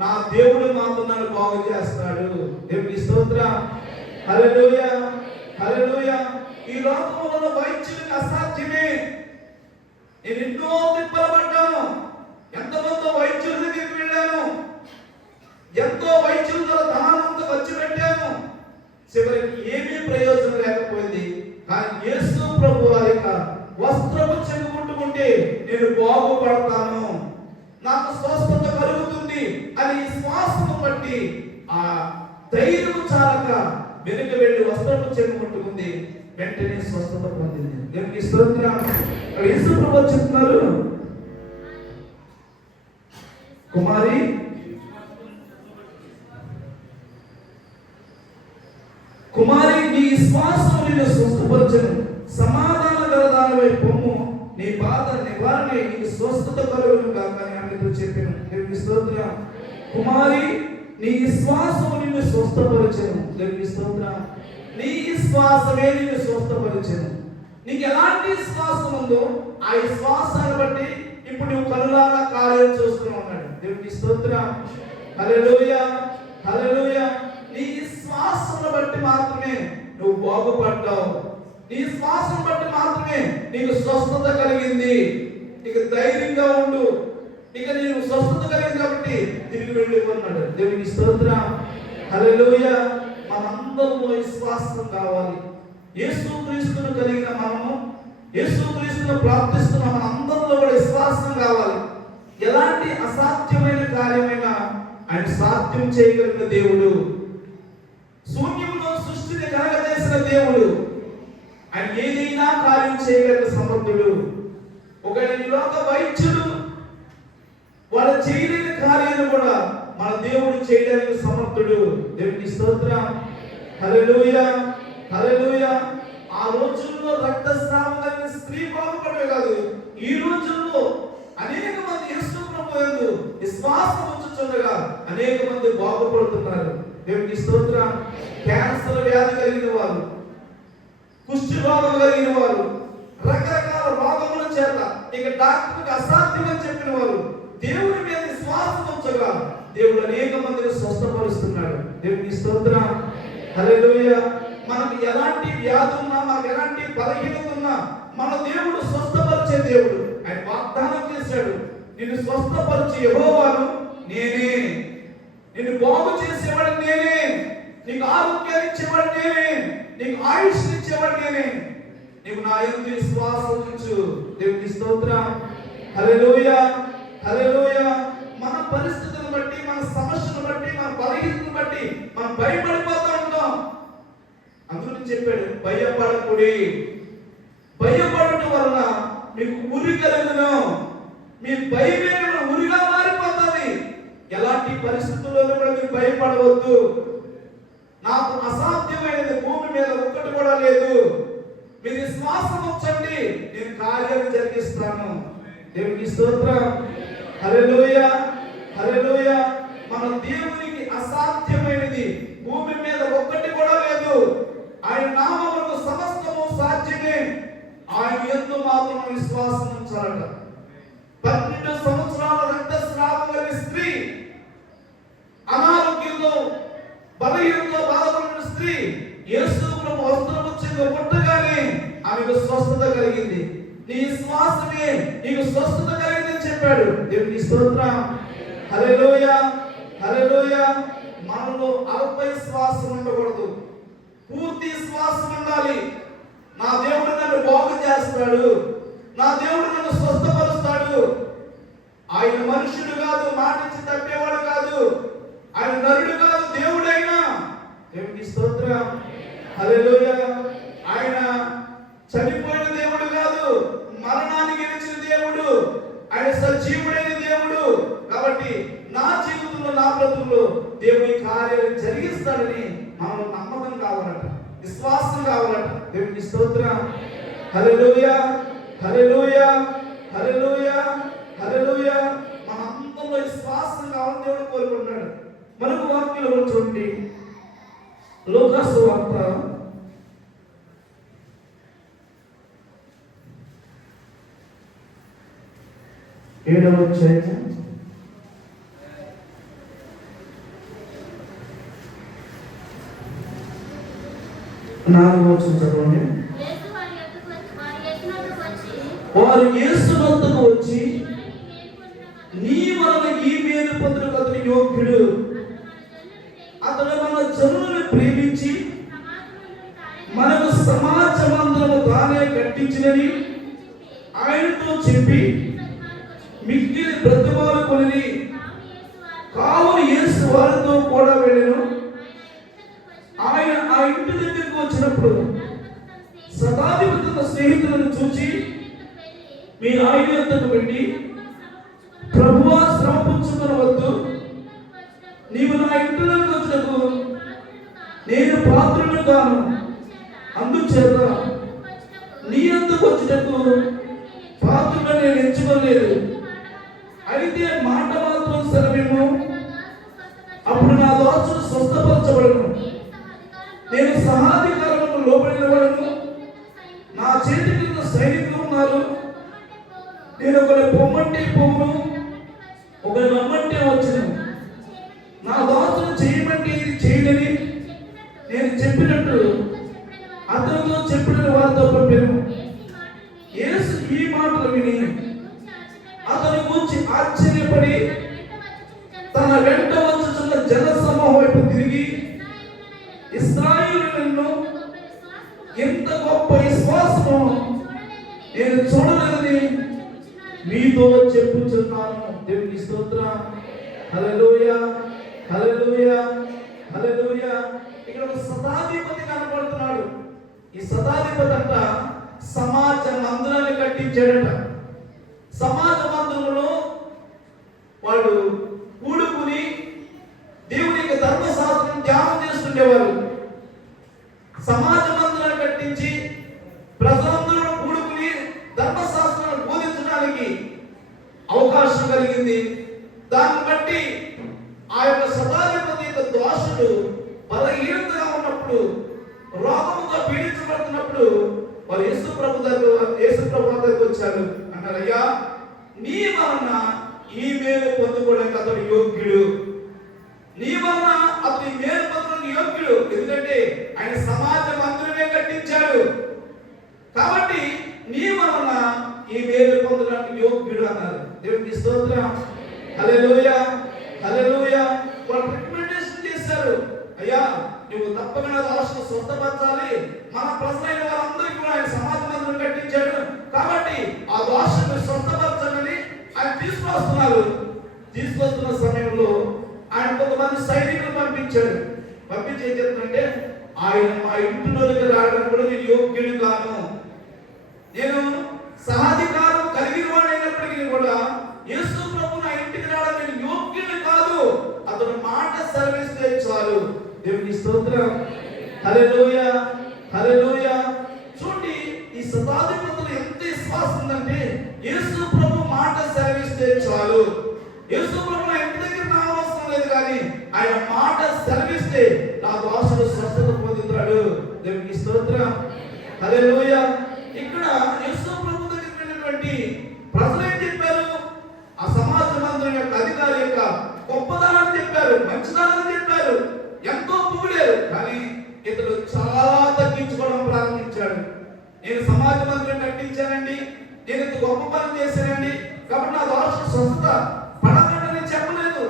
నా దేవుడు మాత్రం నన్ను బాగు చేస్తాడు. దేవునికి స్తోత్రం. హల్లెలూయా, హల్లెలూయా. ఈ లోకంలో వైద్యులకు అసాధ్యమే. నేను ఎన్నో తిప్పలు పడ్డాను, ఎంతమందో వైద్యుల దగ్గరికి వెళ్ళాను, ఎంతో వైద్యుల ద్వారా ధనానంతా ఖర్చు పెట్టాను, చివరికి ఏమీ ప్రయోజనం లేకపోయింది. కానీ యేసు ప్రభు వారి యొక్క వస్త్రము చెంగు ముట్టుకుంటే నేను బాగుపడతాను, నాకు స్వస్థత కలుగుతుంది అని విశ్వాసము బట్టి ఆ ధైర్యము చాలక వెనుక వెళ్ళి వస్త్రము చెంగు ముట్టుకుంది, వెంటనే స్వస్థత పొందింది. దేవునికి స్తోత్రం. యేసు ప్రభు చెప్తున్నారు, కుమారి కుమారి నీ విశ్వాసం నిన్ను స్వస్థపరచను, సమాధాన గలదానివై పొమ్ము, నీ బాధ నివారణ నీకు స్వస్థత కలుగును గాక అని ఆమెతో చెప్పాను. దేవునికి స్తోత్రం. కుమారి నీ విశ్వాసం నిన్ను స్వస్థపరచను. దేవునికి స్తోత్రం. నీ విశ్వాసమే నిన్ను స్వస్థపరచను. నీకు ఎలాంటి విశ్వాసం ఉందో ఆ విశ్వాసాన్ని బట్టి ఇప్పుడు నువ్వు కనులారా కార్యం చూస్తున్నావు అన్నాడు. దేవునికి స్తోత్రం. హల్లెలూయా, హల్లెలూయా. నీ విశ్వాసాన్ని బట్టి మాత్రమే నువ్వు బాగుపడ్డావు, నీ శ్వాసను బట్టి మాత్రమే నీకు స్వస్థత కలిగింది. ఇక ధైర్యంగా ఉండు, ఇక నీకు స్వస్థత కలిగింది కాబట్టి తిరిగి వెళ్ళి అన్నాడు. దేవునికి స్తోత్రం. హల్లెలూయా. మనందరిలో విశ్వాసం కావాలి. యేసుక్రీస్తును కలిగిన మనము, యేసుక్రీస్తును ప్రార్థిస్తున్న మనందరిలో కూడా విశ్వాసం కావాలి. ఎలాంటి అసాధ్యమైన కార్యమైనా ఆయన సాధ్యం చేయగలిగిన దేవుడు, శూన్యంలో సృష్టిని కలగజేసిన దేవుడు, ఆయన ఏదైనా కార్యం చేయగలిగిన సమర్థుడు. ఒకవేళ ఈ లోక వైద్యులు వాళ్ళు చేయలేని కార్యాలు కూడా మన దేవుడు చేయడానికి సమర్థుడు. దేవునికి స్తోత్రం. హల్లెలూయా, హల్లెలూయా. ఆ రోజుల్లో రక్తస్రావం కలిగిన స్త్రీ బాగుపడమే కాదు, ఈ రోజుల్లో అనేక మంది యేసు ప్రభు యందు విశ్వాసం ఉంచుచుండగా అనేక మంది బాగుపడుతున్నారు. దేవునికి స్తోత్రం. క్యాన్సర్ వ్యాధి కలిగిన వారు, కుష్టి రోగం కలిగిన వారు, రకరకాల రోగముల చేత ఇక డాక్టర్కి అసాధ్యమని చెప్పిన వారు దేవుని మీద విశ్వాసం ఉంచగా దేవుడు అనేక మందిని స్వస్థపరుస్తున్నాడు. దేవునికి స్తోత్రం. హల్లెలూయా. మనకు ఎలాంటి వ్యాధి ఉన్నా, మనకు ఎలాంటి బలహీనత ఉన్నా మన దేవుడు స్వస్థపరిచే దేవుడు. ఆయన వాగ్దానం చేశాడు, నిన్ను స్వస్థపరిచే యెహోవాను నేనే, నిన్ను బాగు చేసేవాడు నేనే, నీకు ఆరోగ్యాన్ని ఇచ్చేవాడు నేనే, నీకు ఆయుష్ ఇచ్చేవాడు నేనే, నీవు నా యందు విశ్వాసం ఉంచు. దేవునికి స్తోత్రం. హల్లెలూయా, హల్లెలూయా. మన పరిస్థితులను బట్టి, మన సమస్యను బట్టి, మన బలహీనతను బట్టి మనం భయపడిపోతూ ఉంటాం. అందులో చెప్పాడు, భయపడకుడి, భయపడటం వలన మీకు ఉరి కలుగును, మీ భయమే ఉరిగా మారిపోతుంది. ఎలాంటి పరిస్థితుల్లో కూడా మీరు భయపడవద్దు. నాకు అసాధ్యమైనది భూమి మీద ఒక్కటి కూడా లేదు, మీరు విశ్వాసం ఉంచండి, నేను కార్యం జరిగిస్తాను. దేవునికి స్తోత్రం. హల్లెలూయా, హల్లెలూయా. మన దేవునికి అసాధ్యమైనది భూమి మీద ఒక్కటి కూడా లేదు. ఆయన నామములకు సమస్తము సాధ్యమే. ఆయన యందు మాత్రం విశ్వాసం ఉంచాలట. 12 సంవత్సరాల రక్తస్రావం గల స్త్రీ, అనారోగ్యంతో బలహీనంతో బాధపడిన స్త్రీ యేసు ప్రభు వస్త్రము చెంది ముట్టగానే ఆమెకు స్వస్థత కలిగింది. నీ విశ్వాసమే నీకు స్వస్థత కలిగిందని చెప్పాడు. దేవునికి స్తోత్రం. హల్లెలూయా, హల్లెలూయా. మనలో అల్ప విశ్వాసం ఉండకూడదు, పూర్తి విశ్వాసం ఉండాలి. నా దేవుడు నన్ను బాగు చేస్తాడు, నా దేవుడు నన్ను స్వస్థపరుస్తాడు. ఆయన మనుషుడు కాదు, మాటించి తప్పేవాడు కాదు, ఆయన నరుడు కాదు, దేవుడైనా. దేవునికి స్తోత్రం. హల్లెలూయా. ఆయన చనిపోయిన దేవుడు కాదు, మరణాన్ని గెలిచిన దేవుడు. ఆయన సజీవుడైన దేవుడు. కాబట్టి నా జీవితంలో, నా బ్రతుకులో దేవుని కార్యాలు జరిగిస్తాడని మనం నమ్మకం కావాలట, విశ్వాసం కావాలట. దేవునికి స్తోత్రం. హల్లెలూయా, హల్లెలూయా, హల్లెలూయా, హల్లెలూయా. మన అంతంలో విశ్వాసం కావాలని దేవుడు కోరుకుంటున్నాడు. మనకు వాక్యంలో చూడండి, లూకా సువార్త 7వ అధ్యాయం 4వ వచనం చదవండి. వారు యేసు వద్దకు వచ్చి, నీ వలన ఈ మేలు పొందుటకు అతడు యోగ్యుడు, అతడు మన జనులను ప్రేమించి మనకు సమాజమందరము తానే కట్టించినని ఆయనతో చెప్పి మిక్కిలి బ్రతిమాలుకొని కావున యేసు వారితో కూడా వెళ్ళెను. ఆయన ఆ ఇంటి దగ్గరకు వచ్చినప్పుడు శతాధిపతి తన స్నేహితులను చూచి, మీరు ఆయన యొద్దకు వెళ్ళి, ప్రభువా, శ్రమ పుచ్చుకొనవద్దు, నీవు నా ఇంటిలోకి వచ్చినప్పుడు నేను పాత్రుడు కాను, అందుచేత నీ యొద్దకు వచ్చుటకు పాత్రుడు నేను ఎంచుకోలేదు. అయితే మాట మాత్రం సెలవేమో, అప్పుడు నా దాసుడు స్వస్థపరచబడను, నేను సహాధికారములకు లోబడినవాడను, నా చేతి కింద సైనికులు ఉన్నారు. నేను ఒకరి పొమ్మంటే పోవును, ఒకరి నమ్మంటే వచ్చును. నా దాసుడు చేయమంటే ఇది చేయడని నేను చెప్పినట్టు అతనితో చెప్పిన వారితో పంపాను. యేసు ఈ మాటలు విని అతని గురించి ఆశ్చర్యపడి తన వెంట వచ్చుచున్న జన సమూహం వైపు తిరిగి, ఇశ్రాయేలును ఎంత గొప్ప విశ్వాసము నేను చూడలేదని మీతో చెప్పుచున్నాను. దేవునికి స్తోత్రం. హల్లెలూయా, హల్లెలూయా, హల్లెలూయా. ఇక్కడ ఒక శతాధిపతి కనబడుతున్నాడు. ఈ శతాధిపతి అంట సమాజ మందిరాన్ని కట్టించాడట. సమాజ మందిరంలో వాళ్ళు కూడుకుని దేవుని యొక్క ధర్మశాస్త్రం ధ్యానం చేస్తుండేవారు. సమాజ మందిరాన్ని కట్టించి ప్రజలందరూ కూడుకుని ధర్మశాస్త్రాన్ని బోధించడానికి అవకాశం కలిగింది. దాన్ని బట్టి ఆ యొక్క శతాధిపతి యొక్క దోషుడు బలహీనతగా ఉన్నప్పుడు, రోగంతో పీడించబడుతున్నప్పుడు వారు యేసు ప్రభు దగ్గరకు వచ్చారు. అన్నారు, అయ్యా, నీ వలన ఈ మేలు పొందుకోవడానికి అతడు యోగ్యుడు, నీ వలన అతని మేలు పొందడానికి యోగ్యుడు. ఎందుకంటే ఆయన సమాజ మందిరమే కట్టించాడు. కాబట్టి నీ వలన ఈ మేలు పొందడానికి యోగ్యుడు అన్నారు. దేవునికి స్తోత్రం. హల్లెలూయా, హల్లెలూయా. వాళ్ళు రికమెండేషన్ చేశారు, అయ్యా, నువ్వు తప్పకుండా దోషను స్వస్థపరచాలి. మన ప్రజలైన వారందరికీ కూడా ఆయన సమాజ మందిరం కట్టించాడు. కాబట్టి ఆ దోషను స్వస్థపరచాలని ఆయన తీసుకొస్తున్న సమయంలో ఆయన కొంతమంది సైనికులు పంపించాడు. పంపించి ఏం చెప్తుంటే, ఆయన మా ఇంటిలోకి రావడానికి కూడా నేను యోగ్యుడు కాను, నేను సహాధికారం కలిగిన వాడు అయినప్పటికీ కూడా యేసు ప్రభు నా ఇంటికి రావడానికి నేను యోగ్యుడు కాదు, అతను మాట సెలవిస్తే చాలు. దేవునికి స్తోత్రం. హల్లెలూయా, హల్లెలూయా. చూడండి, సెలవిస్తే నా దాసుడు స్వస్థత పొందుతాడు. దేవునికి స్తోత్రం. హల్లెలూయా. ఇక్కడ యేసు ప్రభు దగ్గరికి వెళ్ళినటువంటి ప్రజలు ఏం చెప్పారు? ఆ సమాజ మందిరం యొక్క అధికారి యొక్క గొప్పదనాన్ని చెప్పారు, మంచిదనాన్ని చెప్పారు, ఎంతో పొగిడారు. కానీ ఇతడు చాలా తగ్గించుకోవడం ప్రారంభించాడు. నేను సమాజ మందిరం కట్టించానండి, నేను ఇంత గొప్ప పని చేశానండి, కాబట్టి నా దాసుడు స్వస్థత పడకండి చెప్పలేదు.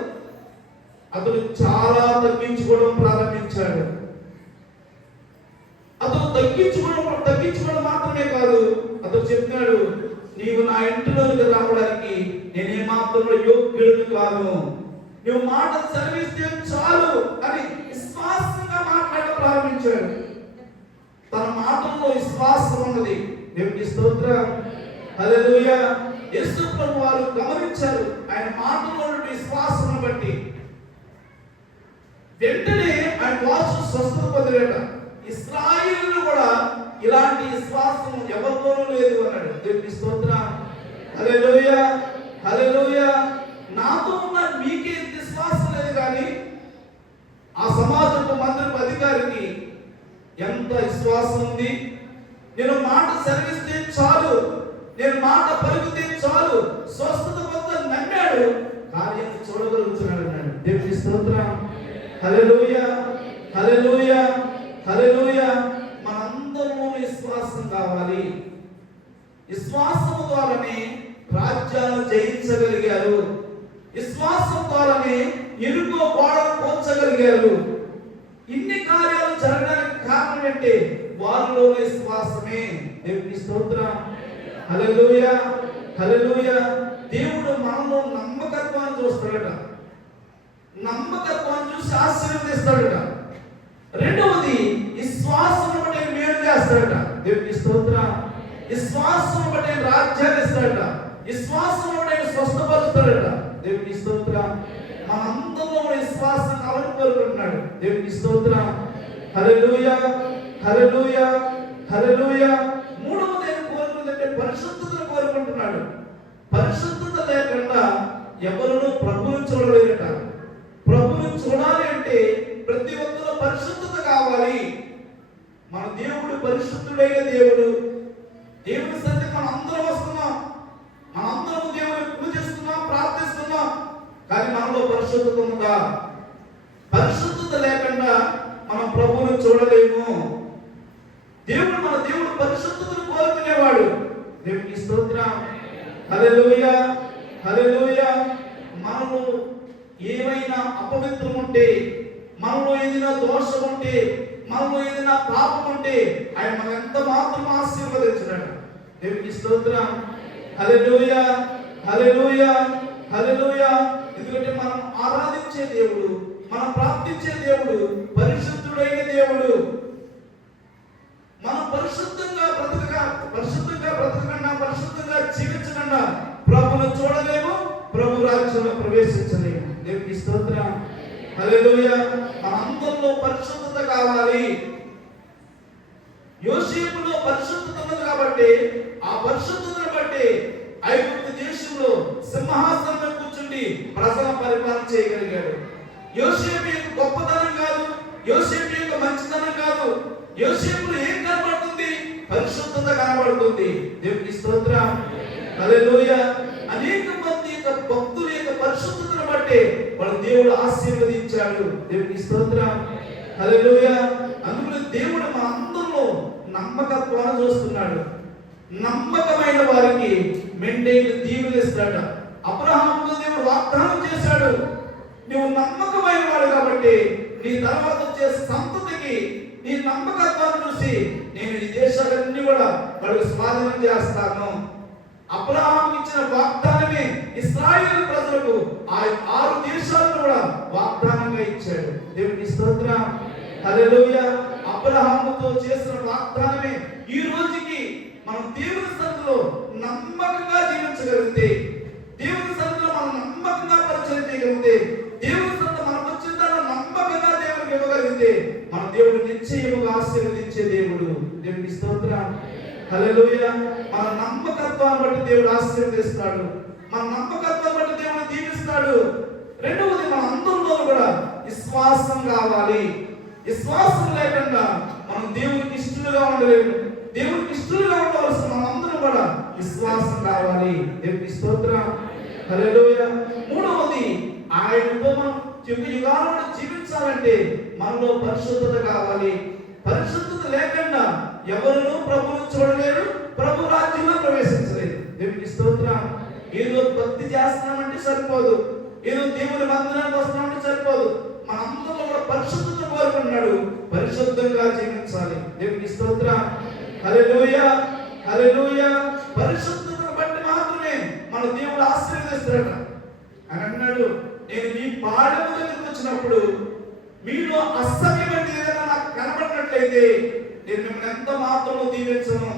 అతడు చాలా తగ్గించుకోవడం ప్రారంభించాడు. అతను తగ్గించుకోవడం మాత్రమే కాదు, అతను చెప్పాడు, నీవు నా ఇంటిలోకి రావడానికి నేనే మాత్రం యోగ్యుడు కాను, నువ్వు మాట సెలవిస్తే చాలు అని విశ్వాసంగా మాట్లాడడం ప్రారంభించాడు. తన మాటల్లో విశ్వాసం ఉన్నది. దేవునికి స్తోత్రం. హల్లెలూయా. యేసు ప్రభు వారు గమనించారు ఆయన మాటల్లో విశ్వాసం బట్టి. వెంటనే ఆయన వాసు స్వస్థత పొందాడట. ఇశ్రాయేలులో కూడా ఇలాంటి విశ్వాసం ఎవరిలోనూ లేదు అన్నాడు. దేవునికి స్తోత్రం. హల్లెలూయా. హల్లెలూయా. నాతో ఉన్న మీకే విశ్వాసం లేదు, కానీ ఆ సమాజపు మందిరపు అధికారికి ఎంత విశ్వాసం ఉంది. నేను మాట సెలవిస్తే చాలు, నేను మాట పలికితే చాలు స్వస్థత పొంద నమ్మాడు, కార్యం చూడగలుగుతున్నాడు అన్నాడు. దేవునికి స్తోత్రం. హల్లెలూయా. హల్లెలూయా. హల్లెలూయా. మనందరూ విశ్వాసం కావాలి. విశ్వాసం ద్వారానే రాజ్యాలను జయించగలిగారు. విశ్వాసం ద్వారానే ఇరుకో గోడలు కూర్చగలిగారు. ఇన్ని కార్యాలు జరగడానికి కారణం ఏంటి? వారిలో విశ్వాసమే. దేవునికి స్తోత్రం. హల్లెలూయా. హల్లెలూయా. దేవుడు మనలో నమ్మకత్వాన్ని చూస్తాడట. నమ్మకత్వాన్ని చూసి ఆశీర్వదిస్తాడట. రెండవది విశ్వాసం బట్టి మేలు చేస్తాడట. దేవునికి స్తోత్రం. విశ్వాసం బట్టి రాజ్యాన్ని ఇస్తాడట. విశ్వాసం బట్టి స్వస్థపరుస్తాడట. దేవునికి స్తోత్రం. మనందరిలో విశ్వాసం కావాలని కోరుకుంటున్నాడు. దేవునికి స్తోత్రం. హల్లెలూయా. హల్లెలూయా. హల్లెలూయా. మూడవది కోరుకుంటే పరిశుద్ధతను కోరుకుంటున్నాడు. పరిశుద్ధత లేకుండా ఎవరునూ ప్రభువును చూడలేరట. ప్రభువును చూడాలి అంటే ప్రతి ఒక్కరు పరిశుద్ధత కావాలి. మన దేవుడు పరిశుద్ధుడైన దేవుడు. దేవుని సన్నిధికి మనం అందరం వస్తున్నాం, మనందరం దేవుని పూజిస్తున్నాం, ప్రార్థిస్తున్నాం, కానీ మనలో పరిశుద్ధత ఉందా? పరిశుద్ధత లేకుండా మనం ప్రభువును చూడలేము. మన దేవుడు పరిశుద్ధతను కోరుకునేవాడు. దేవునికి స్తోత్రం. హల్లెలూయా. హల్లెలూయా. మనలో ఏమైనా అపవిత్రం ఉంటే, మనలో ఏదైనా దోషం ఉంటే, మనలో ఏదైనా పాపం ఉంటే ఆయన మనం ఎంత మాత్రం ఆశీర్వదించినాడు. దేవునికి స్తోత్రం. హల్లెలూయా. హల్లెలూయా. హల్లెలూయా. ఎందుకంటే మనం ఆరాధించే దేవుడు, మనం ప్రార్థించే దేవుడు పరిశుద్ధుడైన దేవుడు. మనం పరిశుద్ధంగా బ్రతకకుండా పరిశుద్ధంగా జీవించకుండా ప్రభువును చూడలేము, ప్రభు రాజ్యంలో ప్రవేశించలేము. దేవునికి స్తోత్రం. హల్లెలూయా. మనందరిలో పరిశుద్ధత కావాలి. యోసేపులో పరిశుద్ధత ఉన్నది కాబట్టి ఆ పరిశుద్ధతను బట్టి ఐగుప్తు దేశంలో సింహాసనంలో కూర్చుండి ప్రజల పరిపాలన చేయగలిగాడు. యోసేపు యొక్క గొప్పతనం కాదు, యోసేపు యొక్క మంచితనం కాదు, యోసేపులో ఏం కనబడుతుంది? పరిశుద్ధత కనబడుతుంది. దేవునికి స్తోత్రం. హల్లెలూయా. అనేక మంది యొక్క భక్తుల యొక్క పరిశుద్ధతను బట్టి వాళ్ళ దేవుడు ఆశీర్వదించాడు. దేవునికి స్తోత్రం. హల్లెలూయా. అందుకని దేవుడు మన అందరిలో నమ్మకత్వాన్ని చూస్తున్నాడు. నమ్మకమైన వారికి మెండైన దీవెనలు ఇస్తాడు. అబ్రహాముతో దేవుడు వాగ్దానం చేశాడు, నువ్వు నమ్మకమైన వాడు కాబట్టి నీ తర్వాత వచ్చే సంతతికి నీ నమ్మకత్వాన్ని చూసి నేను ఈ దేశాలన్నీ కూడా వాళ్ళకి స్వాధీనం చేస్తాను. అబ్రహాము ఇచ్చిన వాగ్దానమే ఇశ్రాయేలు ప్రజలకు ఆ 6 దేశాలను కూడా వాగ్దానంగా ఇచ్చాడు. దేవునికి స్తోత్రం. హల్లెలూయా. అబ్రహాముతో చేసిన వాగ్దానమే ఈ రోజుకి మనం దేవుని సన్నిధిలో నమ్మకంగా జీవించగలిగితే, దేవుని సన్నిధిలో మనం నమ్మకంగా పరిచయం చేయగలిగితే, దేవుని సన్నిధిలో మనకు వచ్చిన దాన్ని నమ్మకంగా దేవునికి ఇవ్వగలిగితే మన దేవుడు నిశ్చయముగా ఆశీర్వదించే దేవుడు. దేవునికి స్తోత్రం. హల్లెలూయా. మన నమ్మకత్వాన్ని బట్టి దేవుడు ఆశీర్వదిస్తాడు. మన నమ్మకత్వాన్ని బట్టి దేవుడు దీవిస్తాడు. రెండవది మన అందరిలో కూడా విశ్వాసం కావాలి. విశ్వాసం లేకుండా మనం దేవునికి ఇష్టలుగా ఉండలేము. దేవునికి ఇష్టలుగా ఉండవలసిన మనందరం కూడా విశ్వాసం కావాలి. దేవునికి స్తోత్రం. హల్లెలూయా. మూడవది, ఆయనతో మనం యుగాలను జీవించాలంటే మనలో పరిశుద్ధత కావాలి. పరిశుద్ధత లేకుండా ఎవరునూ ప్రభువును చూడలేరు, ప్రభు రాజ్యంలో ప్రవేశించలేరు. దేవునికి స్తోత్రం. ఏదో భక్తి చేస్తున్నామంటే సరిపోదు, ఏదో దేవుని మందిరానికి వస్తున్నామంటే సరిపోదు. మనందరిలో కూడా పరిశుద్ధత కోరుకున్నాడు. పరిశుద్ధంగా జీవించాలి. దేవునికి స్తోత్రం. హల్లెలూయా, హల్లెలూయా. పరిశుద్ధతను బట్టి మాత్రమే మన దేవుడు ఆశీర్వదిస్తాడు. అని అన్నాడు, నేను మీ పాడెము దగ్గరికి వచ్చినప్పుడు మీలో అసహ్యమైనది ఏదైనా నాకు కనబడినట్లయితే నేను మిమ్మల్ని ఎంత మాత్రము దీవించను,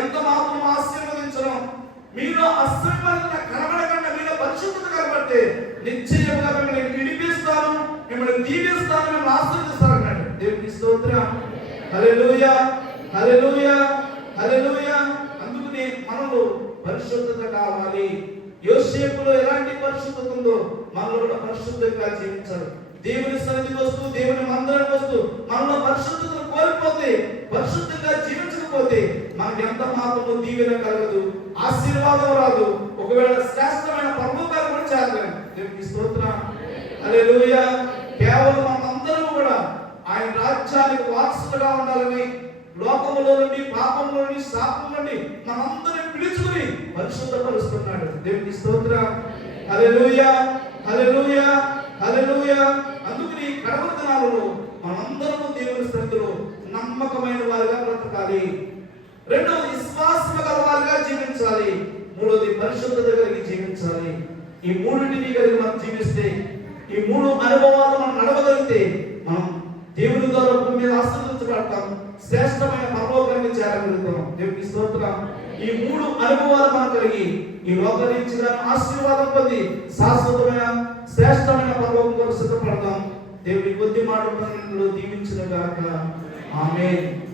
ఎంత మాత్రం ఆశీర్వదించను. మీలో అసహ్యమైనది నాకు కనబడకుండా మీలో పరిశుద్ధత కనబడితే నిశ్చయముగా మిమ్మల్ని విడిపిస్తాను, మిమ్మల్ని దీవిస్తాను, మిమ్మల్ని ఆశీర్వదిస్తాను అన్నాడు. దేవునికి స్తోత్రం. హల్లెలూయా, హల్లెలూయా, హల్లెలూయా. అందుకనే మనలో పరిశుద్ధత కావాలి. యోసేపులో ఎలాంటి పరిశుద్ధత ఉందో మనలో కూడా పరిశుద్ధంగా జీవించాలి. దేవుని సన్నిధికి వస్తూ, దేవుని మందిరానికి వస్తూ మనలో పరిశుద్ధతను కోల్పోతే, పరిశుద్ధంగా జీవించకపోతే మనకి ఎంత మాత్రము దీవెన కలగదు, ఆశీర్వాదం రాదు. ఒకవేళ శ్రేష్టమైన పరలోకాలు కూడా చేరలేము. దేవునికి స్తోత్రం. హల్లెలూయా. కేవలం మనందరం కూడా ఆయన రాజ్యానికి వారసులుగా ఉండాలని, లోకములో నుండి, పాపంలో నుండి, శాపం నుండి మనందరిని పిలుచుకుని పరిశుద్ధపరుస్తున్నాడు. దేవునికి స్తోత్రం. హల్లెలూయా, హల్లెలూయా, హల్లెలూయా. అందుకని కడవరి దినాలలో మనందరము దేవుని సన్నిధిలో నమ్మకమైన వారిగా బ్రతకాలి. రెండవది, విశ్వాసం గల వారిగా జీవించాలి. మూడవది, పరిశుద్ధత కలిగి జీవించాలి. ఈ మూడింటిని కలిగి మనం జీవిస్తే, ఈ మూడు అనుభవాలు మనం నడవగలిగితే మనం దేవుని ద్వారా భూమి మీద ఆశీర్వదించబడతాం, శ్రేష్టమైన పరలోకానికి చేరగలుగుతాం. దేవునికి స్తోత్రం. ఈ మూడు అనుభవాలు మనం కలిగి ఈ లోక రీతిగా ఆశీర్వాదం పొంది శాశ్వతమైన శ్రేష్టమైన పరలోకం కొరకు సిద్ధపడతాం. దేవుని కొద్ది మాటలు దీవించును గాక. ఆమేన్.